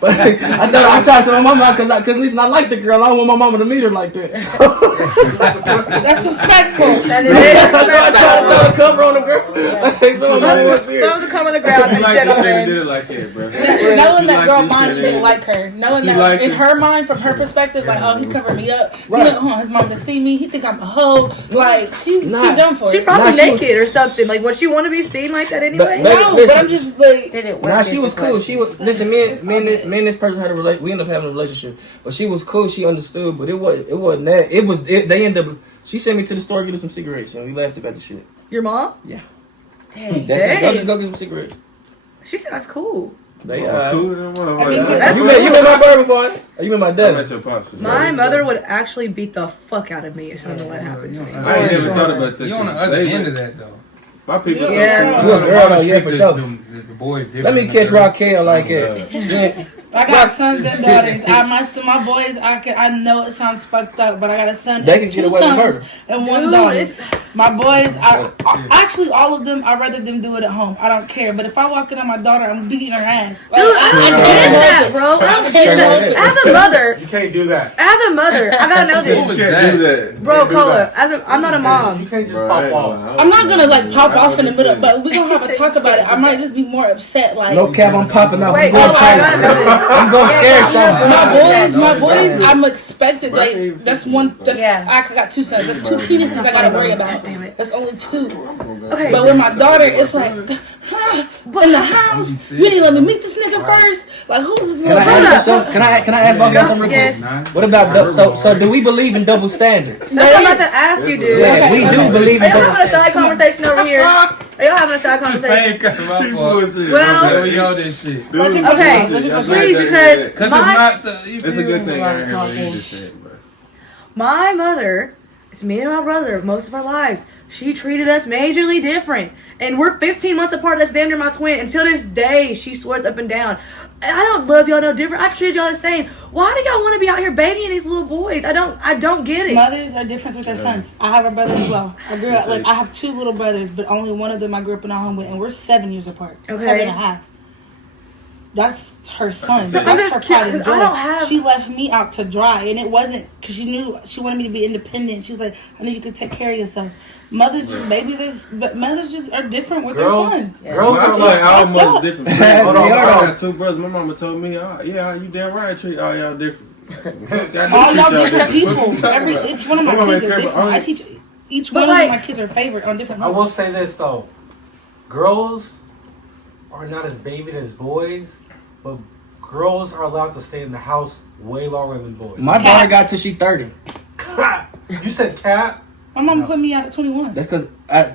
But I tried to tell my mama because listen, I like the girl. I don't want my mama to meet her like that. That's respectful. That So I tried to throw the cover on the girl. So throw the cover on the ground, You like this shit, we gentlemen. did it like that, bro. Knowing that like girl this mind, shit, you didn't man. like her. Knowing She that liked in it. her mind, from her perspective, like, oh, he covered me up. Right. He doesn't want his mom to see me. He think I'm a hoe. Like, she done for She it. probably Nah, she naked or something. Like, would she want to be seen like that anyway? But- No, listen. but I'm just like, Did it work? Nah, she was cool. She was listen. Me and this person had a we ended up having a relationship, but she was cool. She understood, but it wasn't that. They ended up. She sent me to the store to get her some cigarettes, and we laughed about the shit. Your mom? Yeah. Dang. That's it. Go just go get some cigarettes. She said that's cool. They Cool, them motherfuckers. you met my brother before? Or you met my I dad? met your pops. for My sure. mother would actually beat the fuck out of me if something like that happened to me. I ain't never thought about that. You on the other end of that though. My people. Yeah. You a girl though, yeah, for sure. The boys different. Let me catch Raquel like that. Yeah. I got sons and daughters. My boys, I know it sounds fucked up, but I got a son They and can get 2 away with sons murder. and 1 Dude, daughter. it's- My boys, actually all of them, I'd rather them do it at home. I don't care. But if I walk in on my daughter, I'm beating her ass. Like, Dude, I don't get that, bro. I don't get that. As a mother, You can't do that. I gotta know What this. was You can't that? do that. Bro, Can't do Cola, that. I'm not a You mom. can't just Bro, I pop ain't off. gonna- I'm not gonna like pop off in the middle, That's but we gonna have to talk about it. I might just be more upset. Like No cap, I'm popping off. Wait, I'm going Cola, I gotta know crazy. this. I'm going scare something. my boys, I'm expected. Like that's one. That's, Yeah. I got 2 sons. That's 2 penises I gotta worry about. Damn it. That's only 2. Okay. But with my daughter, it's like, but in the house, you didn't let me meet this nigga first. Like, who's this Can little I ask you brother? something? Can I ask both of y'all something real quick? Yes. What about so do we believe in double standards? That's what I'm about to ask you, dude. Yeah, we do believe Are in y'all double having a standards. side conversation over here? Are y'all having a side It's the conversation? same kind of my fault. Bullshit. Well- My bad. We all this shit. Dude, Okay, bullshit. please, Y'all Please, said because that. Cause my it's not the. It's a good thing I heard what you just said, bro. my mother, it's me and my brother most of our lives. She treated us majorly different. And we're 15 months apart. That's damn near my twin. Until this day, she swears up and down. I don't love y'all no different. I treat y'all the same. Why do y'all want to be out here babying these little boys? I don't get it. Mothers are different with their sons. I have a brother as well. I grew up like I have 2 little brothers, but only one of them I grew up in a home with, and we're 7 years apart. Okay. 7.5. That's her son. So That's I'm her just pride curious, and 'cause I joy. don't have- She left me out to dry, and it wasn't because she knew she wanted me to be independent. She was like, I knew you could take care of yourself. Mothers just but mothers just are different with Girls, their sons. girls I are feel like like, all mothers different. Hold on, I hold on. got 2 brothers. My mama told me, yeah, you damn right. I treat all y'all different. All y'all different people. Each one of my My mama kids are ain't different. care, I teach each But one of like- my kids are favorite on different I levels. will say this though, girls are not as babied as boys, but girls are allowed to stay in the house way longer than boys. My daughter got till she 30. You said cat? My mom put me out at 21. That's because I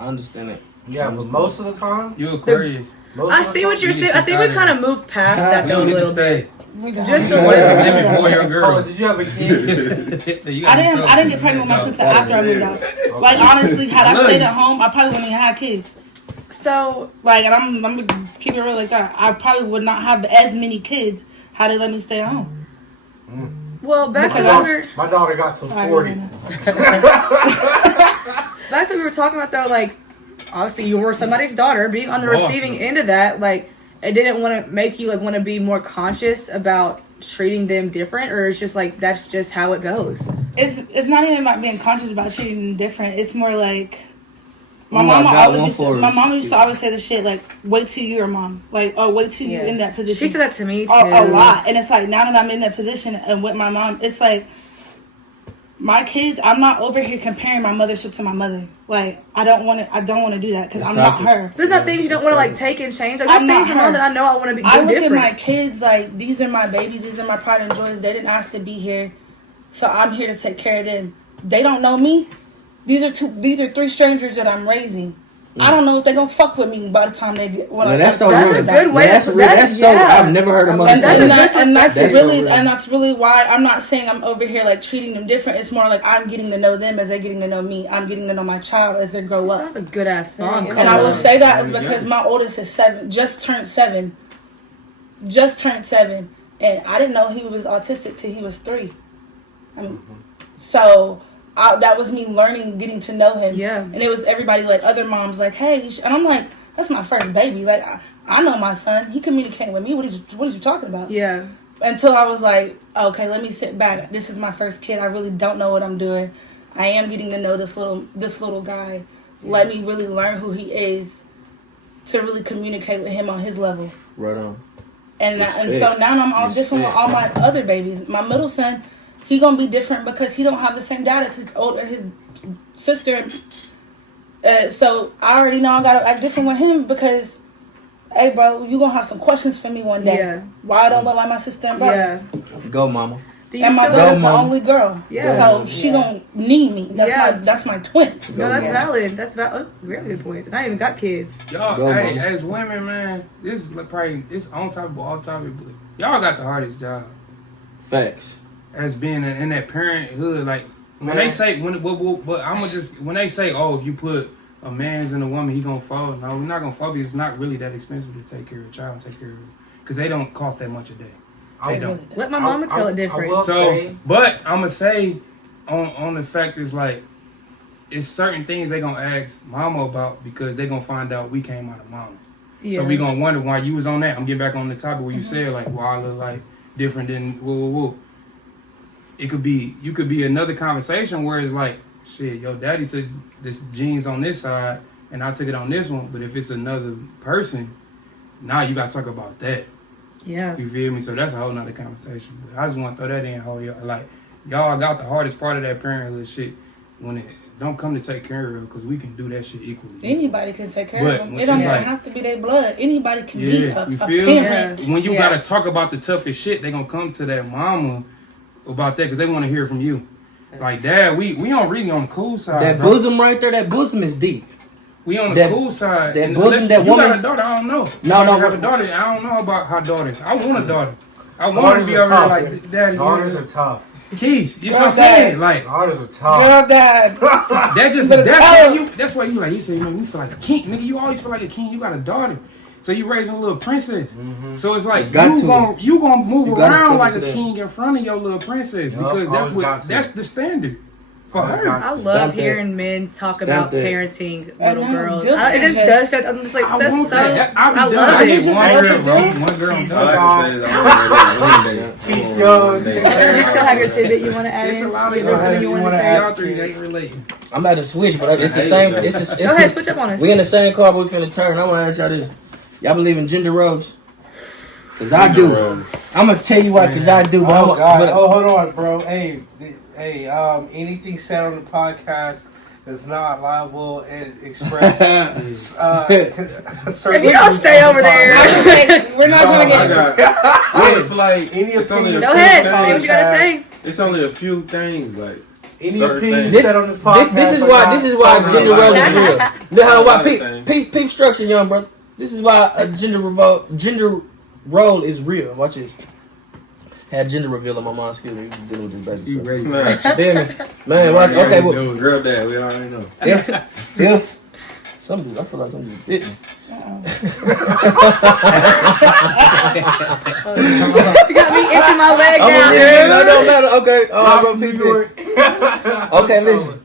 understand it. Yeah, but most of the time, You Aquarius. I see what you're saying. I think we kind of moved past that You though a don't need to little bit. stay. Just a Boy, little. maybe boy or Paula, girl. did you have a kid? I didn't get pregnant with my sister after I moved out. Like honestly, had I stayed at home, I probably wouldn't have had kids. So Like, and I'm gonna keep it real like that. I probably would not have as many kids had they let me stay at home. well, back to Because what we were My daughter got to Sorry, 40. Lena. back to what we were talking about though. Like, obviously, you were somebody's daughter. Being on the Awesome. receiving end of that, like, it didn't want to make you like want to be more conscious about treating them different, or it's just like that's just how it goes. It's not even about being conscious about treating them different. It's more like my Oh my mama God, always one used to, for my us. mom used to always say the shit like, "Wait till you're a mom," like, "Oh, wait till you're in that position." She said that to me too. a lot, and it's like now that I'm in that position and with my mom, it's like my kids. I'm not over here comparing my mothership to my mother. Like I don't want to do that because It's I'm toxic. not her. There's not things you don't want to like take and change. Like there's I'm not things around her. that I know I want to be I do look different. at my kids like these are my babies, these are my pride and joys. They didn't ask to be here, so I'm here to take care of them. They don't know me. These are 3 strangers that I'm raising. I don't know if they're gonna fuck with me by the time they get. Well, Yeah, that's so That's real. a good way That's to- real. that's- That's so. yeah. I've never heard a mother And say that's that. a good that's That's so really real. and that's really why I'm not saying I'm over here like treating them different. It's more like I'm getting to know them as they're getting to know me. I'm getting to know my child as they grow It's up. not a good ass song. And I will say that is because my oldest is 7, just turned 7, and I didn't know he was autistic till he was 3. So that was me learning, getting to know him. Yeah. And it was everybody like other moms like, hey, and I'm like, That's my first baby. Like, I know my son. He communicating with me. What is you talking about? Yeah. Until I was like, okay, let me sit back. This is my first kid. I really don't know what I'm doing. I am getting to know this little guy. Yeah. Let me really learn who he is to really communicate with him on his level. Right on. And so now I'm all different with all my other babies. My middle son, he gonna be different because he don't have the same dad as his sister. So I already know I gotta act different with him because, hey, bro, you gonna have some questions for me one day. Yeah. Why I don't look like my sister and brother? Yeah. Go, mama. And my daughter's the only girl. Yeah. So she gonna need me. That's my twin. No, that's valid. That's valid. Really good points. And I ain't even got kids. Y'all, Go, hey, mama. as women, man, this is probably it's on top of all topic, but y'all got the hardest job. Facts. As being in that parenthood, like when they say when they say, oh, if you put a man's in a woman, he gonna fall. No, we're not gonna fall because it's not really that expensive to take care of a child and take care of it because they don't cost that much a day. They don't. Let my mama tell it different. But I'm gonna say on the fact is like it's certain things they gonna ask mama about because they gonna find out we came out of mama. Yeah. So we gonna wonder why you was on that. I'm getting back on the topic where you said like why I look like different than whoa. You could be another conversation where it's like shit, your daddy took this genes on this side and I took it on this one. But if it's another person, now you gotta talk about that. Yeah. You feel me? So that's a whole nother conversation. But I just want to throw that in. Y'all got the hardest part of that parenthood shit when it don't come to take care of because we can do that shit equally. Anybody can take care of them. It don't even have to be their blood. Anybody can be a you feel parent. When you got to talk about the toughest shit, they going to come to that mama about that because they want to hear from you. Like, Dad, we don't really on the cool side. That bosom right there, that bosom is deep. We on the cool side. That bosom, that woman. You got a daughter? I don't know. No. Have a daughter? I don't know about her daughters. I want a daughter. I want to be over there like, Daddy. Daughters are tough. Keys, you know what I'm saying? Like, daughters are tough. Girl, Dad. That's why you like. He said, man, you feel like a king, nigga. You always feel like a king. You got a daughter, so you raising a little princess. Mm-hmm. So it's like you gonna move around like a king in front of your little princess because that's the standard. I love hearing men talk about parenting little girls. It just does that. I'm just like, that's so. I love it. One girl. Keith young. Do you still have your tidbit you want to add in? It's a lot of you want to say. Y'all three ain't related. I'm about to switch, but it's the same. Go ahead, switch up on us. We in the same car, but we finna turn. I want to ask y'all this: y'all believe in gender roles? Cause I do. I'm gonna tell you why. Cause I do. But hold on, bro. Hey, anything said on the podcast is not liable and expressed. If you don't stay over there, I'm just like, we're not trying to get. I feel like it's only go ahead, say what you gotta say. It's only a few things, like any opinion said on this podcast. This is why gender role is real. Look how why peep structure, young brother. This is why a gender role is real. Watch this. Had gender reveal on my mom's skill. He was dealing with this baby stuff. Man, watch. Okay, well, girl, dad, we already know. If some dude, I feel like some dude bit me. You got me itching my leg now. It don't matter. Okay, I'm gonna peep it. Okay, listen.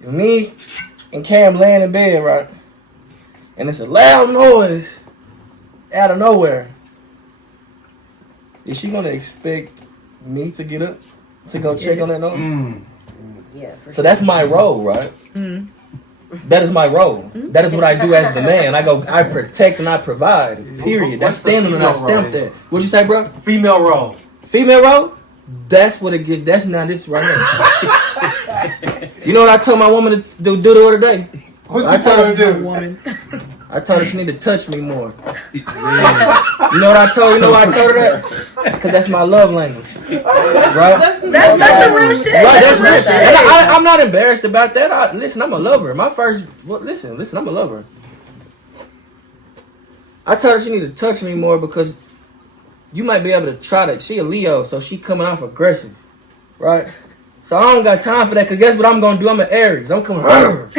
Me and Cam laying in bed, right? And it's a loud noise out of nowhere. Is she gonna expect me to get up to go check on that noise? Yeah. So that's my role, right? That is my role. That is what I do as the man. I protect and I provide. Period. That's standing and I stamp that. What'd you say, bro? Female role. Female role? That's what it gets. That's now this right here. You know what I told my woman to do the other day? What you told her to do? Woman. I told her she need to touch me more. You know what I told her that? Because that's my love language. Right? That's some real shit. Right, that's real shit. And I'm not embarrassed about that. Listen, I'm a lover. Listen, I'm a lover. I told her she need to touch me more because you might be able to try to. She a Leo, so she coming off aggressive. Right? So I don't got time for that because guess what I'm going to do? I'm an Aries. I'm coming back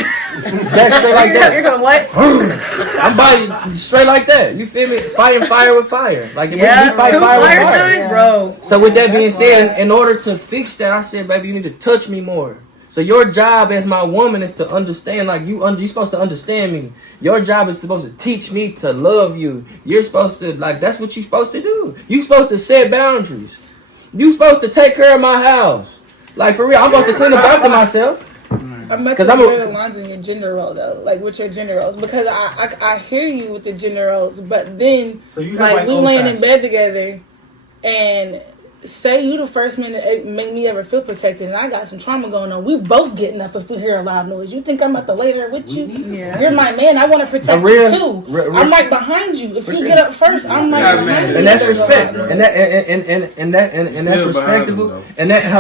straight like that. You're going what? I'm body straight like that. You feel me? Fighting fire with fire. Like we fight two fire with fire fire. signs, bro. So with that being said, in order to fix that, I said, baby, you need to touch me more. So your job as my woman is to understand, like you're supposed to understand me. Your job is supposed to teach me to love you. You're supposed to, like, that's what you're supposed to do. You're supposed to set boundaries. You're supposed to take care of my house. Like, for real, I'm supposed to clean up after myself. I'm about to blur the lines in your gender role though, like with your gender roles, because I hear you with the gender roles, but then So you like we laying in bed together, and say you the first man that make me ever feel protected, and I got some trauma going on. We both getting up if we hear a loud noise. You think I'm about to lay there with you? Yeah. You're my man. I want to protect you too. I'm right behind you. If you get up first, I'm right behind you. And that's respect. And that's respectable. And that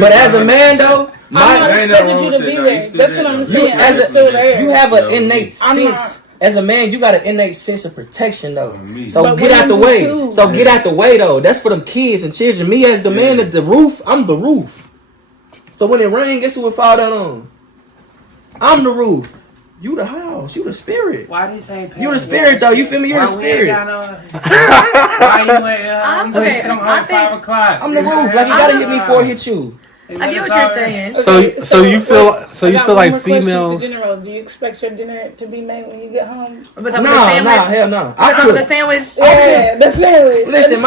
but as a man though, I'm not expecting you to be there. That's what I'm saying. I'm still there. You have an innate sense. As a man, you got an innate sense of protection, though. So but get out the way. So get out the way, though. That's for them kids and children. Me as the man at the roof, I'm the roof. So when it rains, guess who would fall down on? I'm the roof. You the house. You the spirit. Why this ain't You the spirit, though. You feel me? You're the spirit. Why you ain't come home 5 o'clock? I'm the roof. Like, you gotta hit me before I hit you. I get what you're saying. Okay, So you feel like females. Do you expect your dinner to be made when you get home? But the sandwich. Nah, hell no. I cook the sandwich. Yeah, the sandwich. Listen,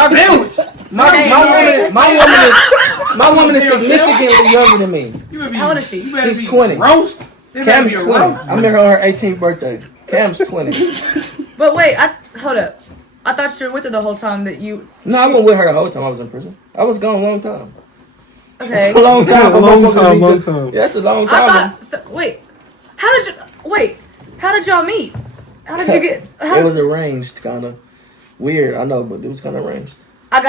my woman is significantly younger than me. How old is she? She's 20. Roast. Cam's 20. I met her on her 18th birthday. Cam's 20. But wait, hold up. I thought you were with her the whole time that you. No, I wasn't with her the whole time I was in prison. I was gone a long time. Okay. It's a long time. Long time. Yeah, that's a long time. Wait, how did y'all meet? How did you get? It was arranged, kind of weird. I know, but it was kind of arranged. I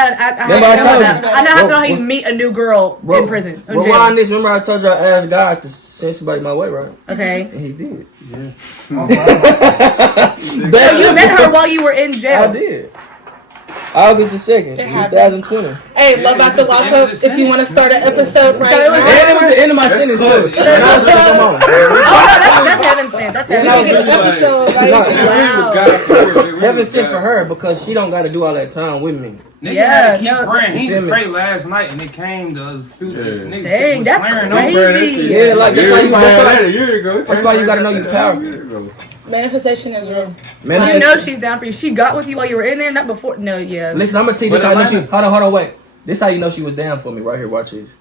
know how to you meet a new girl in prison. Rewind this. Remember I told you I asked God to send somebody my way, right? Okay. And he did. Yeah. So you met her while you were in jail? I did. August the 2nd, 2020. Hey, Love After Lockup, if you want to start an episode right now. And it was the end of my sentence, too. And I was going to come home. Oh, that's heaven sent. That's heaven We can get the episode right now. Heaven sent for her because she don't got to do all that time with me. Nigga had to keep praying. He was prayed last night and it came to future. Dang, that's crazy. Yeah, like that's why you that's why you got to know you're powerful. Manifestation is real. You know she's down for you. She got with you while you were in there, not before. No, yeah. Listen, I'm gonna tell you this. How I know she. Hold on, wait. This how you know she was down for me right here. Watch this.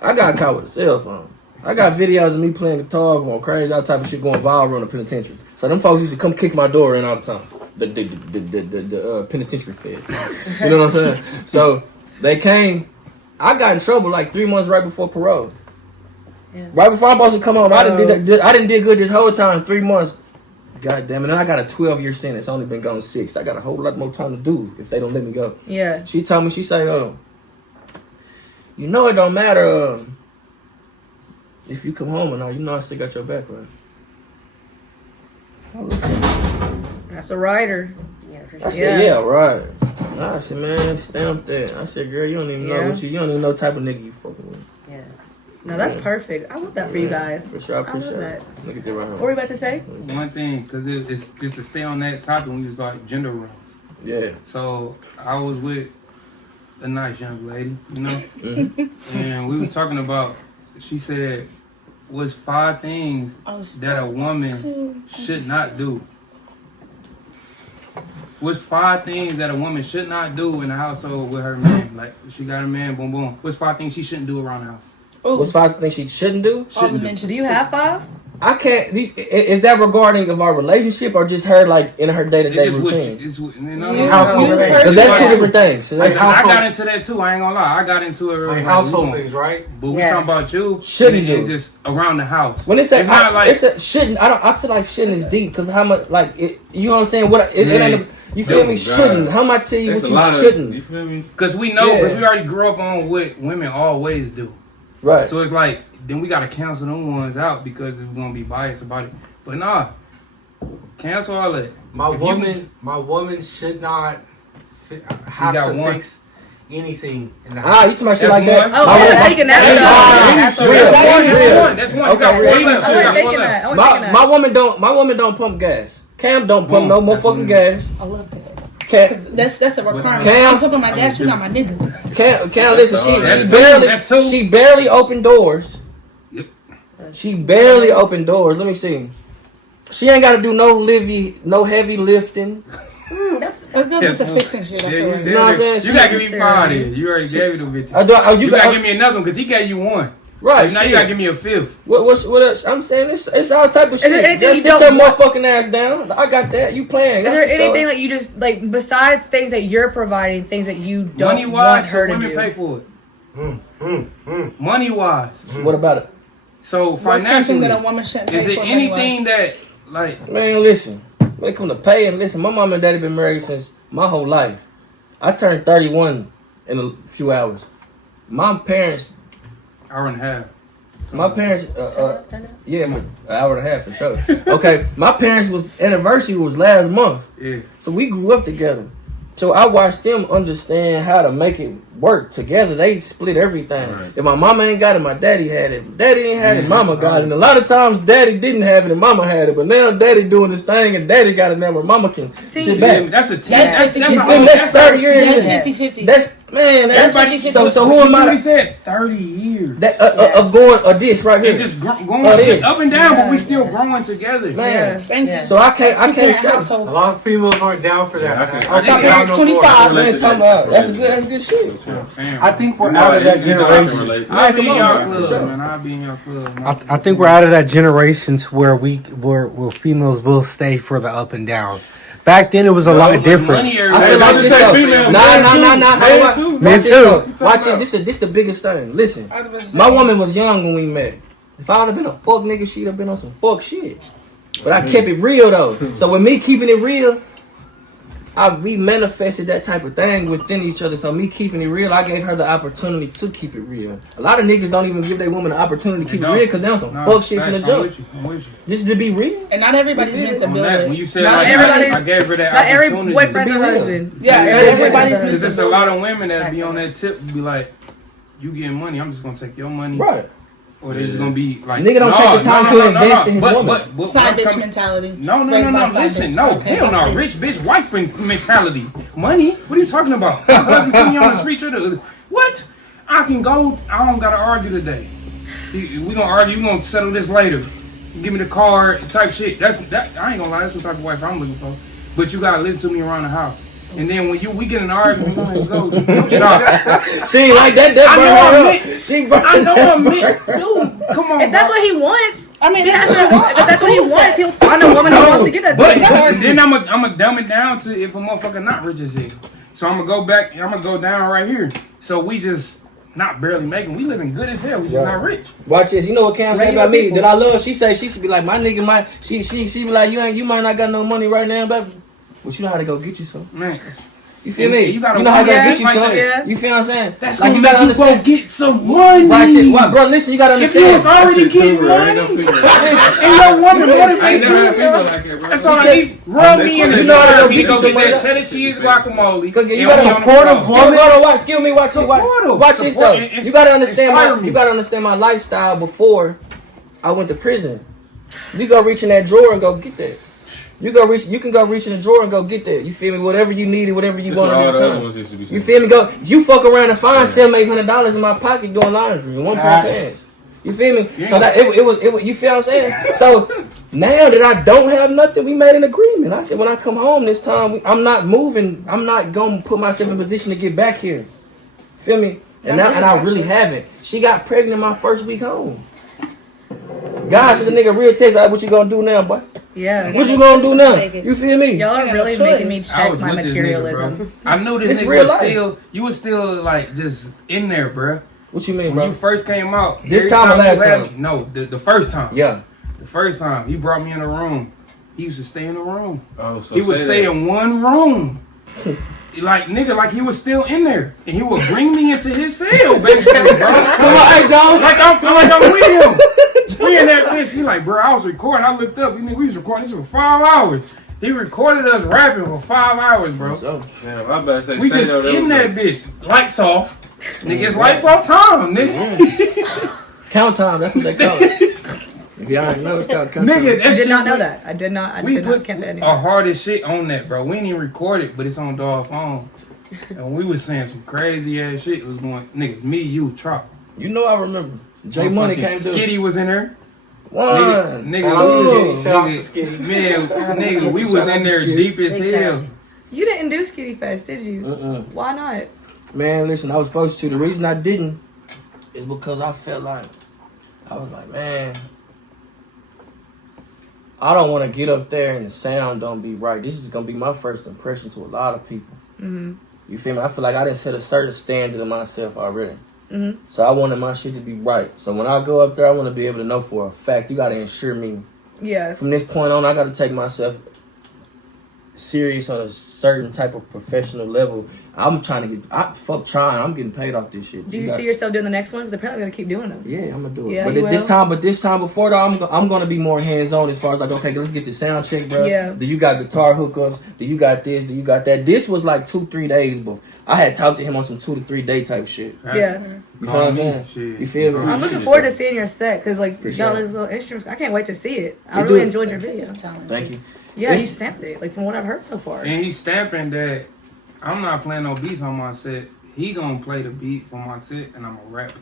I got caught with a cell phone. I got videos of me playing guitar, going crazy, all type of shit, going viral in the penitentiary. So them folks used to come kick my door in all the time. The penitentiary feds. You know what I'm saying? So they came. I got in trouble like 3 months right before parole. Yeah. Right before I'm supposed to come home, I didn't did good this whole time. 3 months. God damn it! And I got a 12-year sentence. Only been gone 6. I got a whole lot more time to do if they don't let me go. Yeah. She told me. She said, you know it don't matter if you come home or not. You know I still got your back, right? That's a rider. I said, yeah, right. I said, man, stamp that. I said, girl, you don't even know you don't even know type of nigga you fucking with. Yeah. No, that's perfect. I love that for you guys. For sure, I appreciate it. Look at that right here. What were you about to say? One thing, because it's just to stay on that topic when you was like gender roles. Yeah. So I was with a nice young lady, you know, and we were talking about. She said, "What's 5 things that a woman should not do?" What's 5 things that a woman should not do in the household with her man? Like, she got a man, boom, boom. What's 5 things she shouldn't do around the house? Ooh. What's 5 things she shouldn't do? Do you have 5? I can't. Is that regarding of our relationship or just her like in her day-to-day routine? Because that's 2 different things. So that's I got into that too. I ain't gonna lie. I got into it. Like household things, right? But we talking about you shouldn't do just around the house. When it's not like it's a shouldn't. I feel like shouldn't is deep because how much like it, you know what I'm saying? What it ain't. You feel me? Shouldn't. How much tell you what you shouldn't? You feel me? Because we know, because we already grew up on what women always do. Right. So it's like, then we got to cancel them ones out because we're going to be biased about it. But nah, cancel all that. My woman should not have to fix anything in the house. You talking about shit like that? Oh, yeah, taking that. That's one. Okay. My woman don't pump gas. Cam don't pump no motherfucking gas. I love that. That's a requirement. Cam? You put on my gas, you not my nigga. Cam, listen, That's two. she barely opened doors. Yep. She barely opened doors. Let me see. She ain't got to do no heavy lifting. That goes with the fixing shit. I feel like. You know what I'm saying? You gotta give me 5 then. You already gave me the bitches. You gotta give me another one because he gave you 1. Right. So now you gotta give me a 5th. What else? I'm saying it's all type of shit. there anything Just you sit your don't want? motherfucking ass down. I got that. You playing? Is there anything like you just like besides things that you're providing, things that you don't Money want wise, her so to women do? pay for it. Money wise. What about it? So What's something financially, that a woman shouldn't pay is it for anything that like? Man, listen. When it come to paying, listen. My mom and daddy been married since my whole life. I turned 31 in a few hours. My parents. Hour and a half. My parents, yeah, for an hour and a half for sure. Okay, my parents' anniversary was last month. Yeah. So we grew up together. So I watched them understand how to make it work together. They split everything. Right. If my mama ain't got it, my daddy had it. If daddy ain't had it, mama got it. And a lot of times daddy didn't have it and mama had it. But now daddy doing this thing and daddy got it now where mama can sit back. That's a 10. That's 30 years. That's 50-50. That's 50-50. So who am I? We said 30 years. Of going a dish right here. And just going up and down, but we still growing together. Man, Thank you. so I can't say. A lot of females aren't down for that. That's 25. Man, talking about that's good shit. I think we're out of that generation. I'll be in y'all club, man. I'll be in y'all club. I think we're out of that generation where where females will stay for the up and down. Back then it was a lot different. I feel like this though. Nah. Men too. Watch this. This the biggest thing. Listen, my woman was young when we met. If I would have been a fuck nigga, she'd have been on some fuck shit. But I kept it real though. So with me keeping it real, we manifested that type of thing within each other. So me keeping it real, I gave her the opportunity to keep it real. A lot of niggas don't even give their woman the opportunity to keep it real because they on some fuck shit from the jump. Just to be real. And not everybody's meant to build it. When you said Not like, everybody- I gave her that Not every opportunity. boyfriend's a husband. Yeah, everybody's meant Because to there's a build lot it. of women that be on that tip be like, you getting money, I'm just going to take your money. Right. Or they're just going to be like, Nigga don't take the time to invest in his woman. Side bitch mentality. No. Raised by side Listen, bitch. no. Okay, Hell no. that's it. Rich bitch, wife mentality. Money? What are you talking about? My husband took me on the street. What? I can go. I don't got to argue today. We going to argue. We going to settle this later. Give me the car type shit. That I ain't going to lie. That's what type of wife I'm looking for. But you got to listen to me around the house. And then when we get in an argument, you go shop. She ain't like that. That I know I'm meant. Dude, come on. If that's what he wants, I mean, if that's what he wants, he'll find a woman who wants to get that. But thing. then I'm gonna dumb it down to if a motherfucker not rich as hell. So I'm gonna go back. I'm gonna go down right here. So we just not barely making. We living good as hell. We just not rich. Watch this. You know what Cam say about me that I love? She say she should be like my nigga might. She be like you might not got no money right now, baby. But you know how to go get you some. Man. You feel me? You know how to go get you some. Yeah. You feel what I'm saying? That's like gonna you make gotta you go understand. get some money. Watch it. Bro, listen, you gotta If understand. you was already getting money, and your woman motivates you, that's all I need. Rub me in the You know how to go me get go you some get that money. cheddar cheese guacamole. You gotta support a woman. Watch this though. You gotta understand my lifestyle before I went to prison. You go reach in that drawer and go get that. You can go reach in the drawer and go get that. You feel me? Whatever you needed, whatever you want to do. You feel me? You fuck around and find $700-800 in my pocket doing laundry in one pair of pants. You feel me? So that it was. You feel what I'm saying? So now that I don't have nothing, we made an agreement. I said when I come home this time, I'm not moving. I'm not gonna put myself in a position to get back here. Feel me? And I really haven't. She got pregnant my first week home. Gosh, the nigga real text like, what you gonna do now, boy? Yeah. What you gonna do now? You feel me? Y'all are really making me check my materialism. Nigga, I knew this It's nigga real was life. still. You was still like just in there, bruh. What you mean, When bro? you first came out. This every time or you last had time? me- No, the first time. Yeah. The first time he brought me in a room. He used to stay in the room. Oh, so He would stay in one room. Like nigga, like he was still in there, and he would bring me into his cell, basically, bro. Come on, hey, Jones. Like I'm with him. We in that bitch. He like, bro, I was recording. I looked up. We was recording this for 5 hours. He recorded us rapping for 5 hours, bro. Damn, I better say. We just in that bitch. Lights off. Nigga, it's lights off time, nigga. Count time. That's what they call it. If y'all didn't know, it's called country. Nigga, that I did shit not know we- that. I did not. I We did not. put Can't say anything. our hardest shit on that, bro. We ain't even record it, but it's on dog phone. And we was saying some crazy ass shit. It was going, niggas, me, you, Trop. You know I remember. J Money came through. Skitty was in there. One. Nigga, Shout out to nigga, Skitty. Shout out to Skitty. man, nigga, we was in there Skitty. deep as Big shout hell. out. You didn't do Skitty Fest, did you? Why not? Man, listen, I was supposed to. The reason I didn't is because I felt like, I was like, man, I don't want to get up there and the sound don't be right. This is going to be my first impression to a lot of people. Mm-hmm. You feel me? I feel like I didn't set a certain standard of myself already. Mm-hmm. So I wanted my shit to be right. So when I go up there, I want to be able to know for a fact, you got to ensure me. Yeah. From this point on, I got to take myself serious on a certain type of professional level. I'm trying to get, I'm getting paid off this shit. Do you see yourself doing the next one? Because apparently you're gonna keep doing them. Yeah, I'm gonna do it. Yeah, but you this will. time before though, I'm gonna be more hands on as far as like, okay, let's get the sound check, bro. Yeah. Do you got guitar hookups? Do you got this? Do you got that? This was like 2-3 days, but I had talked to him on some 2 to 3 day type shit. Yeah. You feel what I'm saying? Shit. You feel me? I'm looking forward to seeing your set because like For y'all sure. these little instruments. I can't wait to see it. I You really do. enjoyed your video. Thank you. Yeah, he It's- stamped it. Like from what I've heard so far. And he's stamping that I'm not playing no beats on my set. He gonna play the beat for my set, and I'm gonna rap.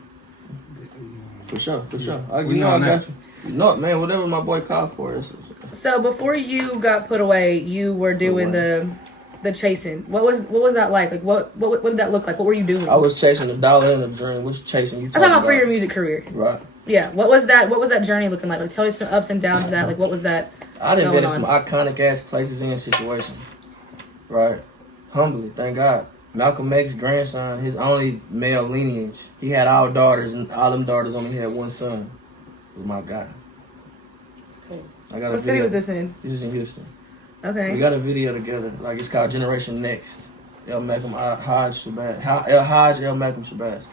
For sure. We on I that. got you. You know it, man. Whatever my boy called for. So before you got put away, you were doing the chasing. What was that like? Like what did that look like? What were you doing? I was chasing a dollar and a dream. What's chasing you? I'm talking about for your music career. Right. Yeah. What was that journey looking like? Like tell me some ups and downs of that. Like what was that? I done going been in some on? iconic ass places and situations. Right. Humbly, thank God. Malcolm X's grandson, his only male lineage. He had all daughters, and all them daughters only had one son. Was my guy. I got a What city video. was this in? This is in Houston. We Okay. got a video together. Like it's called Generation Next. El Malcolm Hodge Shabazz. El Hodge El Malcolm Shabazz.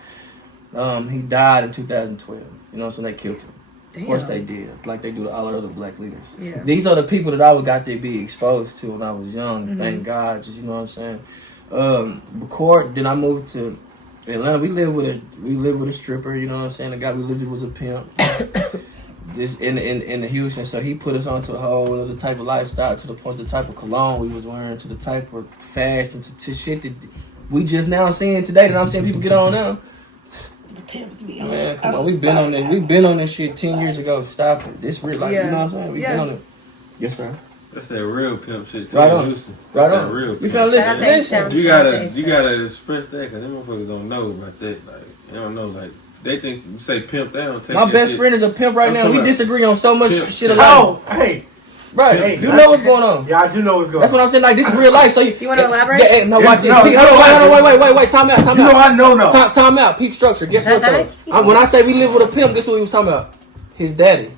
He died in 2012. You know what I'm saying? They killed him. Damn. Of course they did, like they do to all the other black leaders. Yeah. These are the people that I got to be exposed to when I was young. Mhm. Thank God, just you know what I'm saying. Then I moved to Atlanta. We lived with a stripper. You know what I'm saying. The guy we lived with was a pimp. Just in the Houston, so he put us onto a whole other type of lifestyle, to the point the type of cologne we was wearing, to the type of fashion, to shit that we just now seeing today. That I'm seeing people get on now. The pimps be Man, come on, we've been on this. We've been on this shit 10 years ago. Stop it. This real, like, Yeah. you know what I'm saying? We've Yeah. been on it. Yes, sir. That's that real pimp shit too. Right in on. Houston. Right That's on. that real You pimp feel shit. listen, listen. You gotta express that, cause them motherfuckers don't know about that. Like they don't know. Like they think you say pimp, they don't take My that best shit. friend is a pimp right I'm now. talking We about disagree on so much pimp. shit alike. Oh, hey. Right. Hey, You know what's going on. Yeah, I do know what's going That's on. what I'm saying. Like, this is real life. So You wanna elaborate? Yeah, no, watch it. No, Pete, no, hold on, wait. Time out. You know I know no. Time out. Peep structure. Guess what though? When I say we live with a pimp, guess what we was talking about? His daddy.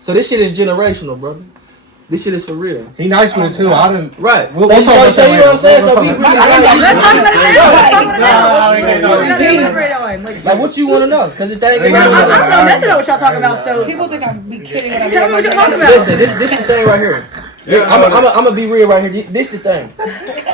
So this shit is generational, brother. This shit is for real. He nice with it too. I didn't. Right. We'll so talk about you that know what I'm saying? later. So we really Let's talk about it now. Let's talk about it now. No, What we gotta elaborate on? like what you want to know? Because the thing is, I don't know nothing about what y'all talking about. So People think I'm be kidding. When I tell me what you're talking about. listen, this the thing right here. I'm gonna be real right here. This the thing.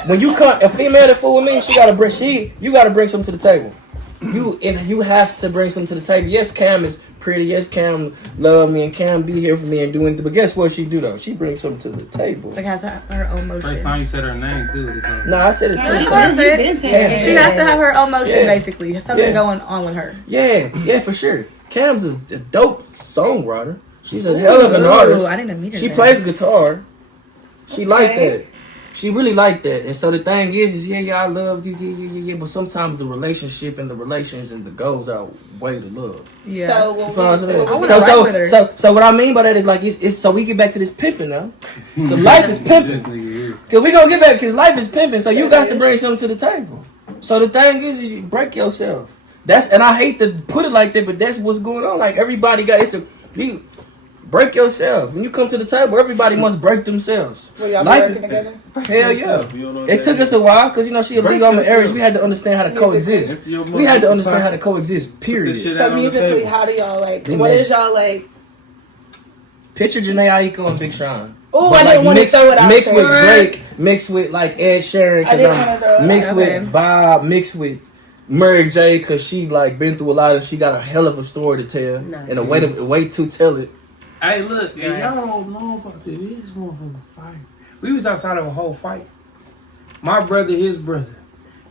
When you come, a female that fool with me, you gotta bring something to the table. You have to bring something to the table. Yes, Cam is pretty. Yes, Cam love me, and Cam be here for me and do anything. But guess what she do though? She brings something to the table. Like has her own motion. First time you said her name too. This time. Nah, I said it. That's three what I'm times. saying. She has to have her own motion, Yeah. basically. Something Yeah. going on with her. Yeah, for sure. Cam's a dope songwriter. She's a hell of an Ooh, artist. I didn't meet her. She then. plays guitar. She like that. She really like that. And so the thing is I love you, yeah. But sometimes the relationship and the relations and the goals outweigh the love. Yeah. So You what feel what I'm saying? I wanna So ride with her. so what I mean by that is like it's so we get back to this pimping now. The life is pimping. This nigga here. Cause we gonna get back because life is pimping. So you got to bring something to the table. So the thing is you break yourself. And I hate to put it like that, but that's what's going on. Like everybody you break yourself. When you come to the table, everybody must break themselves. Were y'all Life- working together? Hell yeah. You don't know It that took us is. a while because she a Break legal yourself. marriage. We had to understand how to coexist. If your We had to motherfucking understand how to pocket, coexist. put Period. this shit So out on the musically, table. how do y'all like? We What made- is y'all like? Picture Janae Aiko and Big Sean. Oh, But I didn't want to mixed, throw it out mixed there. with Drake, mixed with like Ed Sheeran, I didn't wanna throw it mixed out. with Okay. Bob, mixed with Mary J, cause she like been through a lot and she got a hell of a story to tell Nice. and a way to tell it. Hey, look, and Yes. y'all don't know about this motherfucking fight. We was outside of a whole fight. My brother, his brother.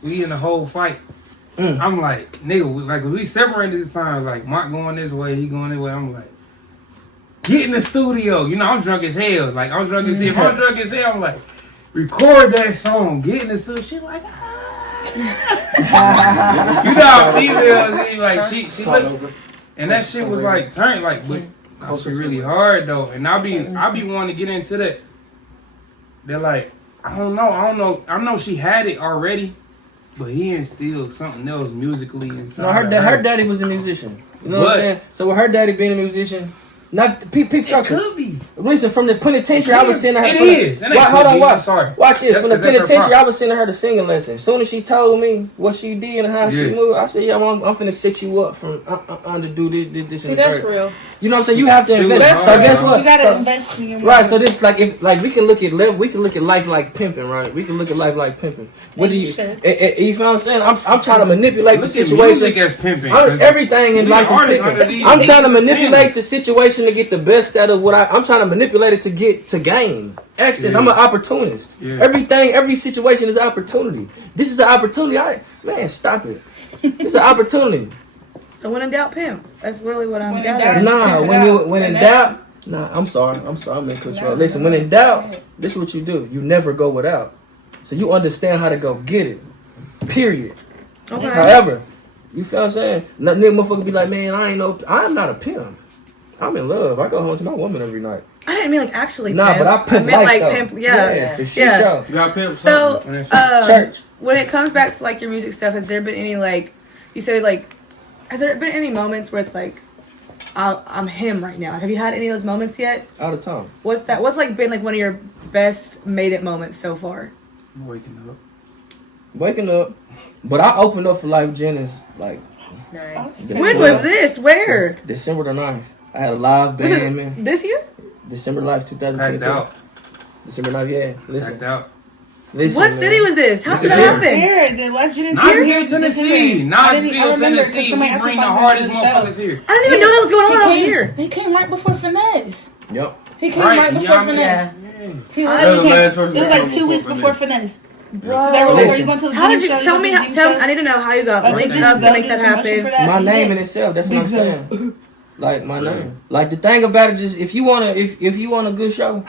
We in the whole fight. I'm like, nigga, we separated this time. Like, Mark going this way, he going this way. I'm like, get in the studio. You know, I'm drunk as hell. Like, I'm drunk as hell. If I'm drunk as hell, I'm like, record that song. Get in the studio. She like, you know how females is. Like, she look, and that shit was like, turn, like, but that shit really hard, though. And I be wanting to get into that. They're like, I don't know. I know she had it already, but he instilled something else musically inside. No, her daddy was a musician. You know what I'm saying? So with her daddy being a musician, not people It could be. Listen, from the penitentiary, I was sending her. It is. It ain't Hold on, be. watch. I'm sorry. Watch this. From the That's her penitentiary, problem. I was sending her the singing lesson. As soon as she told me what she did and how she moved, I said, "Yeah, I'm finna set you up from to do this." See, and that's that. real. You know what I'm saying? You have to invest. That's So real. guess what? You gotta So- invest in your Right, so this like if like we can look at life like pimping, right? We can look at life like pimping. What do you? You feel what I'm saying? I'm trying to manipulate the Look at situation. music as pimping. Everything in we life is artists under pimping. these I'm trying to things. manipulate the situation to get the best out of what I'm trying to manipulate it to get to gain access. I'm an opportunist. Yeah. Every situation is an opportunity. This is an opportunity. Man, stop it. It's an opportunity. So when in doubt, pimp. That's really what I'm When in gathering. doubt. Nah, when in doubt. Nah, I'm sorry. I'm in control. Listen, when in doubt, this is what you do. You never go without. So you understand how to go get it. Period. Okay. However, you feel what I'm saying? Nothing motherfucker be like, man, I'm not a pimp. I'm in love. I go home to my woman every night. I didn't mean like actually Nah, pimp. but I pimp meant life like though. pimp. Yeah. Yeah, for shit Yeah. show. You got pimp So, something. Church. when it comes back to like your music stuff, has there been any like you said like has there been any moments where it's like I'm him right now? Have you had any of those moments yet? All the time. What's that? What's like been like one of your best made it moments so far? Waking up. But I opened up for Life Jennings like Nice. When was this? Where? December the 9th. I had a live band, man. This year? December 9th, Packed 2022. out. December 9th, yeah. Listen. Packed out. Listen, What man. city was this? How did This that is happen? Here, the Legend Knoxville, Tennessee. Knoxville, Tennessee. We bring the hardest motherfuckers here. I didn't even know that was going on. I was here. He came right before Finesse. Yep. He came right before yeah, Finesse. He That was the literally last came. person It was that like came 2 weeks before Finesse. Finesse. Because they were like, are Listen. you going to the How did Gene you show? tell me? You go to the Tell Gene I need to know how you got show? linked Big up to Zone make did that promotion for happen. that. My He name did. in itself, that's what Big I'm Zone. saying. Like my name. Like the thing about it, just if you want a good show,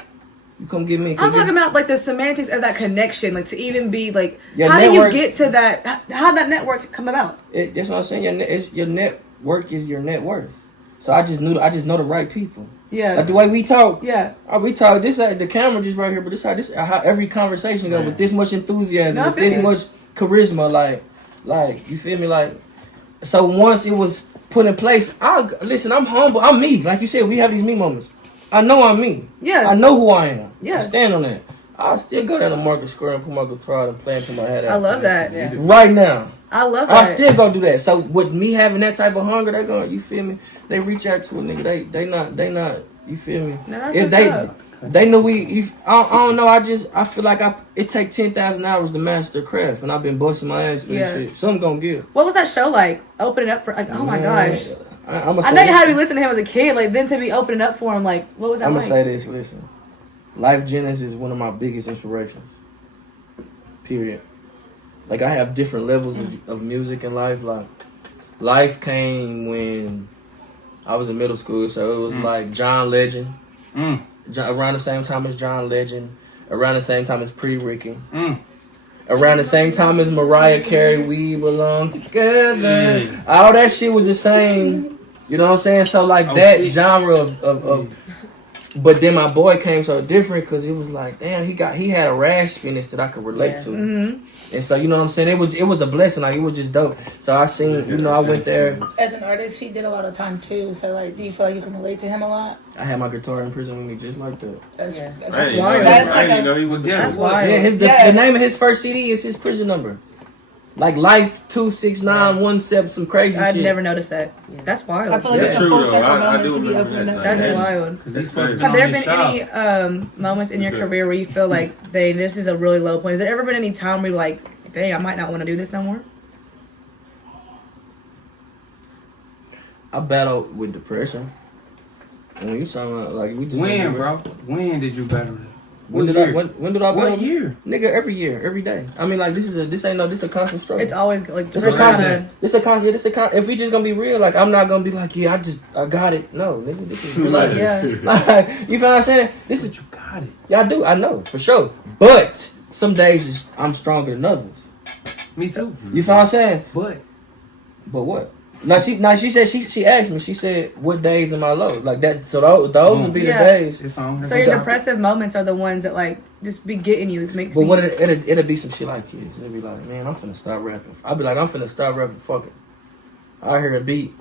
you come get me. 'Cause I'm talking about like the semantics of that connection, like to even be like, Your how network- do you get to that? How that network come about? That's what I'm saying. Your network is your net worth. So I just know the right people. Yeah. Like the way we talk. Yeah. We talk this the camera just right here, but this how every conversation goes with this much enthusiasm, No, I with feel this you. much charisma, like you feel me, like. So once it was put in place, listen. I'm humble. I'm me. Like you said, we have these me moments. I know I'm me. Yeah. I know who I am. Yeah. I stand on that. I'll still go down to Market Square and put my guitar and play until my head out. I love that. Right now. I love I'll that. still go do that. So with me having that type of hunger, they going, you feel me? They reach out to a nigga. They not. You feel me? No, that's If what's up. they know I don't know. I feel like it take 10,000 hours to master craft, and I've been busting my ass for Yeah. this shit. Something gonna give. What was that show like? Opening up for like, oh my gosh. I'm I know you had to be listening to him as a kid, like then to be opening up for him, like what was that I'm like? gonna say this. Listen, Life Jennings is one of my biggest inspirations. Period. Like I have different levels of music in life. Like life came when I was in middle school, so it was like John Legend. Around the same time as John Legend. Around the same time as Pretty Ricky. Around the same time as Mariah Carey, We Belong Together. All that shit was the same. You know what I'm saying? So like that genre of but then my boy came so different because it was like, damn, he had a raspiness that I could relate to. Mm-hmm. And so, you know what I'm saying? It was a blessing. Like, it was just dope. So I seen, I went there. As an artist, he did a lot of time too. So like, do you feel like you can relate to him a lot? I had my guitar in prison with me just like that. That's wild. That's I like didn't a, know he was That's wild. Yeah, the name of his first CD is his prison number. Like Life 26917, some crazy I'd shit. never noticed that. That's wild. I feel like That's it's a full true, though. circle I moment do to be remember opening that. up. That's for him. wild. Cause he's supposed to be Have there on been his shop. any moments in your Sure. career where you feel like, this is a really low point? Has there ever been any time where you're like, dang, I might not want to do this no more? I battled with depression. When you talking about like we just When, bro? When did you battle that? When did I battle? What year? Nigga, every year, every day. I mean, like this is a constant struggle. It's always like This a constant. If we just gonna be real, like I'm not gonna be like, yeah, I got it. No, nigga, this is real life. Yeah. Like, you feel what I'm saying? This is You got it. yeah, I do. I know for sure. But some days I'm stronger than others. Me too. You feel what I'm saying? But what? Now she said she asked me. She said, "What days am I low?" Like that. So those would be the days. it's on. So your depressive moments are the ones that like just be getting you. But what it'll be some shit like this. It'll be like, man, I'm finna stop rapping. I'll be like, I'm finna stop rapping. Fuck it. I hear a beat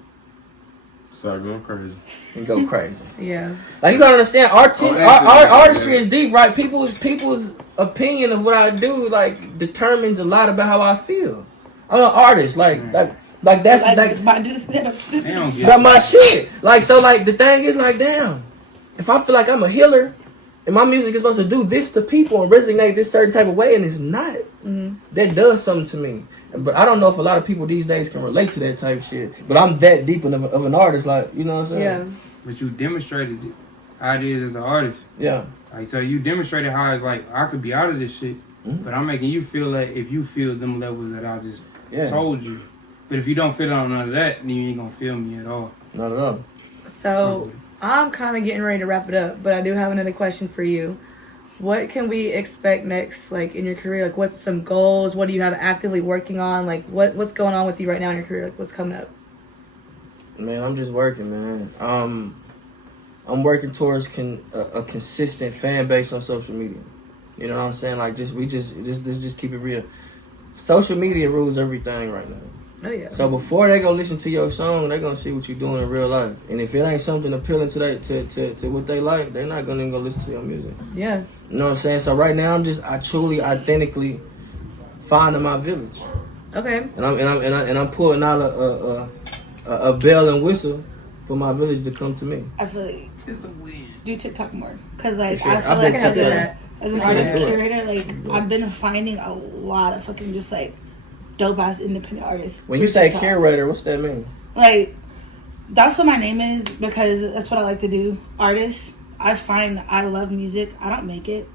Start going crazy. and go crazy. Yeah. Like you gotta understand, accident, artistry yeah. is deep, right? People's opinion of what I do like determines a lot about how I feel. I'm an artist, like that's like my dude said I'm They don't get about my shit. Like so, like the thing is like, damn, if I feel like I'm a healer and my music is supposed to do this to people and resonate this certain type of way, and it's not, that does something to me. But I don't know if a lot of people these days can relate to that type of shit. But I'm that deep of an artist, like, you know what I'm saying? Yeah. But you demonstrated how it is as an artist. Yeah. Like, so you demonstrated how it's like, I could be out of this shit, but I'm making you feel like if you feel them levels that I just told you. But if you don't feel on none of that, then you ain't gonna feel me at all. Not at all. So I'm kind of getting ready to wrap it up, but I do have another question for you. What can we expect next, like in your career? Like, what's some goals? What do you have actively working on? Like, what's going on with you right now in your career? Like, what's coming up? Man, I'm just working, man. I'm working towards a consistent fan base on social media. You know what I'm saying? Like, just keep it real. Social media rules everything right now. Oh yeah. So before they go listen to your song, they gonna see what you're doing in real life. And if it ain't something appealing to to what they like, they're not gonna even go listen to your music. Yeah. You know what I'm saying? So right now, I truly, authentically finding my village. Okay. And I'm pulling out a bell and whistle for my village to come to me. I feel like It's a win. do TikTok more because like Sure. I feel I've like been as, TikTok. as an artist Yeah. curator, like I've been finding a lot of fucking just like dope ass independent artists. When you through say TikTok. curator, what's that mean? Like that's what my name is because that's what I like to do. Artist. I find I love music. I don't make it.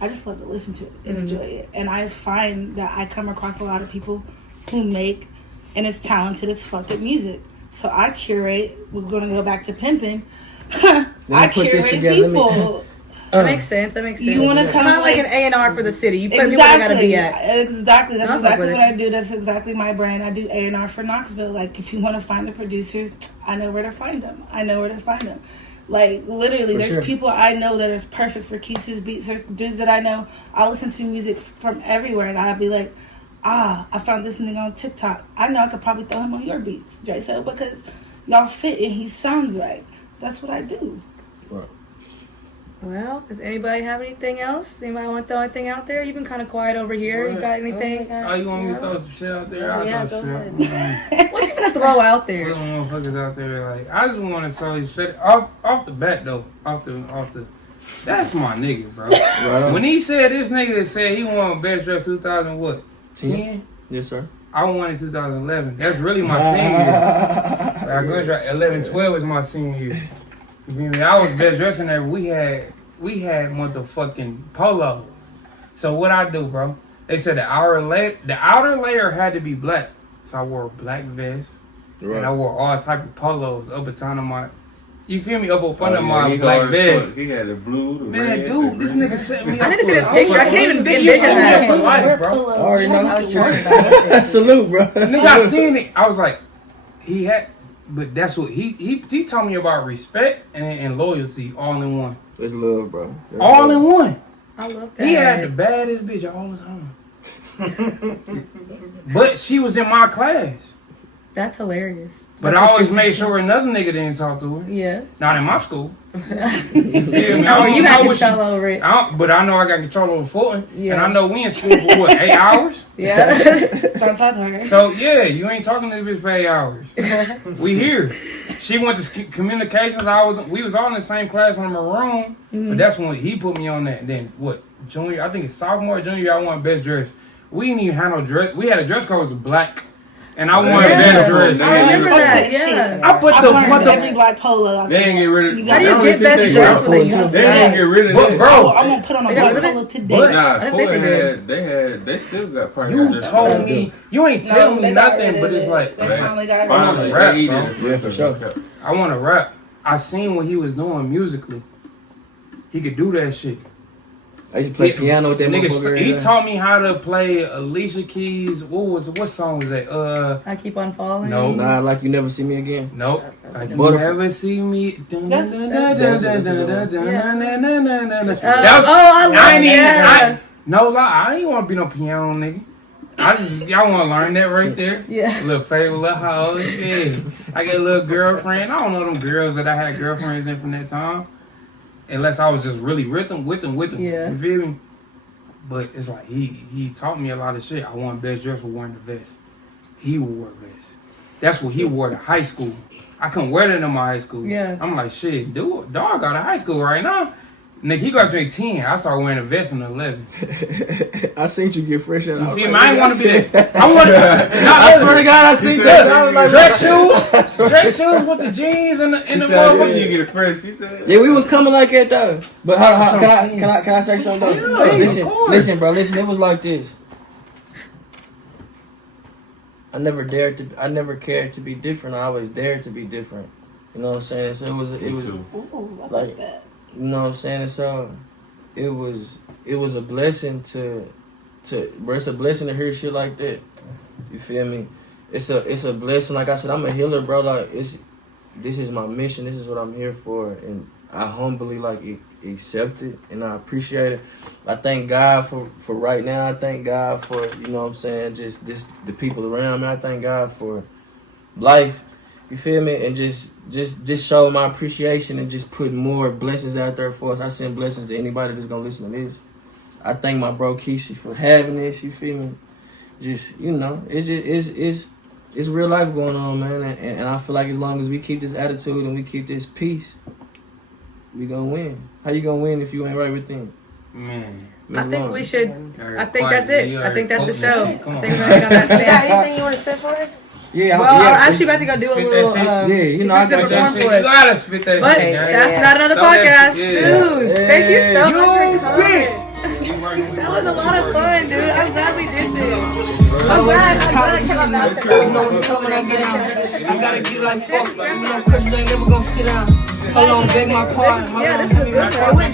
I just love to listen to it and enjoy it. And I find that I come across a lot of people who make and is talented as fuck at music. So I curate. We're going to go back to pimping. I put this curate together. people. That makes sense. That makes sense. You want to come kind of like an A&R for the city. You put people where they gotta be at. Exactly. That's I'll fuck exactly with what it. I do. That's exactly my brand. I do A&R for Knoxville. Like, if you want to find the producers, I know where to find them. Like, literally, there's sure. people I know that is perfect for Keisha's beats. There's dudes that I know. I listen to music from everywhere, and I'll be like, I found this nigga on TikTok. I know I could probably throw him on your beats, Jay. So because y'all fit and he sounds right. That's what I do. Well, does anybody have anything else? Anybody want to throw anything out there? You've been kind of quiet over here. You got anything? Oh, you want me to throw some shit out there? I'll Yeah, throw go shit. ahead. What you gonna throw out there? Little motherfuckers out there, like I just want to tell you straight off the bat though, off the. That's my nigga, bro. Right. When he said this nigga said he won best rap 2000 what 10? Yes, sir. I won in 2011. That's really my senior year. Like, I graduated 11, 12 was my senior year. You feel me? I was best dressed in there. We had motherfucking polos. So what I do, bro? They said the outer layer had to be black. So I wore a black vest. Right. And I wore all type of polos up under my, you feel me, up under Oh, yeah, my he black hard as vest. fuck. He had the blue, the Man, red. dude, the this green. nigga set me up. I need to see this for- picture. I can't even You set envision me up that. for life, bro. I already know. I was talking about it. Salute, bro. Nigga, I seen it. I was like, he had, but that's what he told me about respect and loyalty all in one. It's love, bro. That's All love. in one. I love that. He had the baddest bitch all the time. But she was in my class. That's hilarious. But I always made sure another nigga didn't talk to her. Yeah. Not in my school. No, you had control over it. But I know I got control over Fulton. Yeah. And I know we in school for what, 8 hours? Yeah. Don't talk to her. So yeah, you ain't talking to this bitch for 8 hours. We here. She went to communications. We was all in the same class in my room. But that's when he put me on that. And then what? Junior, I think it's sophomore, junior year, I won best dress. We didn't even have no dress. We had a dress code was black and I wanted that dress. I remember Fuck that. that Yeah. shit. I put I've the learned what every the black polo. Out They ain't get rid of. You How do I you don't get think best they dressed got- when you have They ain't get rid of But that. bro, I'm gonna put on a They got black rid of polo it? today. But- Nah, I didn't Fuller think they they still got part you of told me you ain't tell me they got rid nothing, of but it's it. like They finally got rid of Finally, it. rap, they bro. eat it. Yeah, for sure. I want to rap. I seen what he was doing musically. He could do that shit. I used to play piano with that Nigga, motherfucker. he every day. taught me how to play Alicia Keys. What song was that? I keep on falling. No. Nah, like you never see me again. Nope. Like you Butterfly. never see me. That's- I ain't yeah. even. No lie, I ain't want to be no piano nigga. Y'all want to learn that right there. Yeah. Little favorite, little house. Yeah. I got a little girlfriend. I don't know them girls that I had girlfriends in from that time. Unless I was just really with them. Yeah. You feel me? But it's like he taught me a lot of shit. I want best dressed for wearing the vest. He wore a vest. That's what he wore to high school. I couldn't wear that in my high school. Yeah. I'm like, shit, dude, dog out of high school right now. Nigga, he graduated 10. I started wearing a vest in 11. I seen you get fresh out. You I was feel me? like, I ain't nigga, want to be said- that. I want I swear to God, I seen that. I was like, dress shoes with the jeans and the She said, motherfucker. you get it fresh. She said, Yeah, we was coming like that though. But That's what I'm can saying. I say something? Though? Yeah, listen, of course. listen, bro. Listen, it was like this. I never cared to be different. I always dared to be different. You know what I'm saying? So it was Ooh, I Like- like that. you know what I'm saying? And so it was a blessing bro, it's a blessing to hear shit like that. You feel me? It's a blessing. Like I said, I'm a healer, bro. Like this is my mission. This is what I'm here for, and I humbly accept it and I appreciate it. I thank God for right now. I thank God for, you know what I'm saying, just the people around me. I thank God for life. You feel me? And just show my appreciation and just put more blessings out there for us. I send blessings to anybody that's gonna listen to this. I thank my bro Kesey for having this. You feel me? Just, you know, it's real life going on, man. And I feel like as long as we keep this attitude and we keep this peace, we gonna win. How you gonna win if you ain't right within? Man. I think we should. I think Quiet, that's it. you I think already that's the show. posted shit. Come I on. think we're gonna get on that You got stand. anything you want to spit for us? Yeah, Well, I'm actually about to go do a Spit that little. shit. Yeah, you know, I spit got some that perform shit. for You us. gotta spit that But shit, gang. that's not another Throw that podcast, shit, yeah. dude. Thank you so You much for coming. bitch. That was a lot of fun, dude. I'm glad we did this. I'm glad I came out that You know what's coming, I get out. I gotta get like fuck. You know, cause you ain't never gonna sit down. Hold on, beg my pardon. Hold Yeah, on, this is a give me my good pardon. one.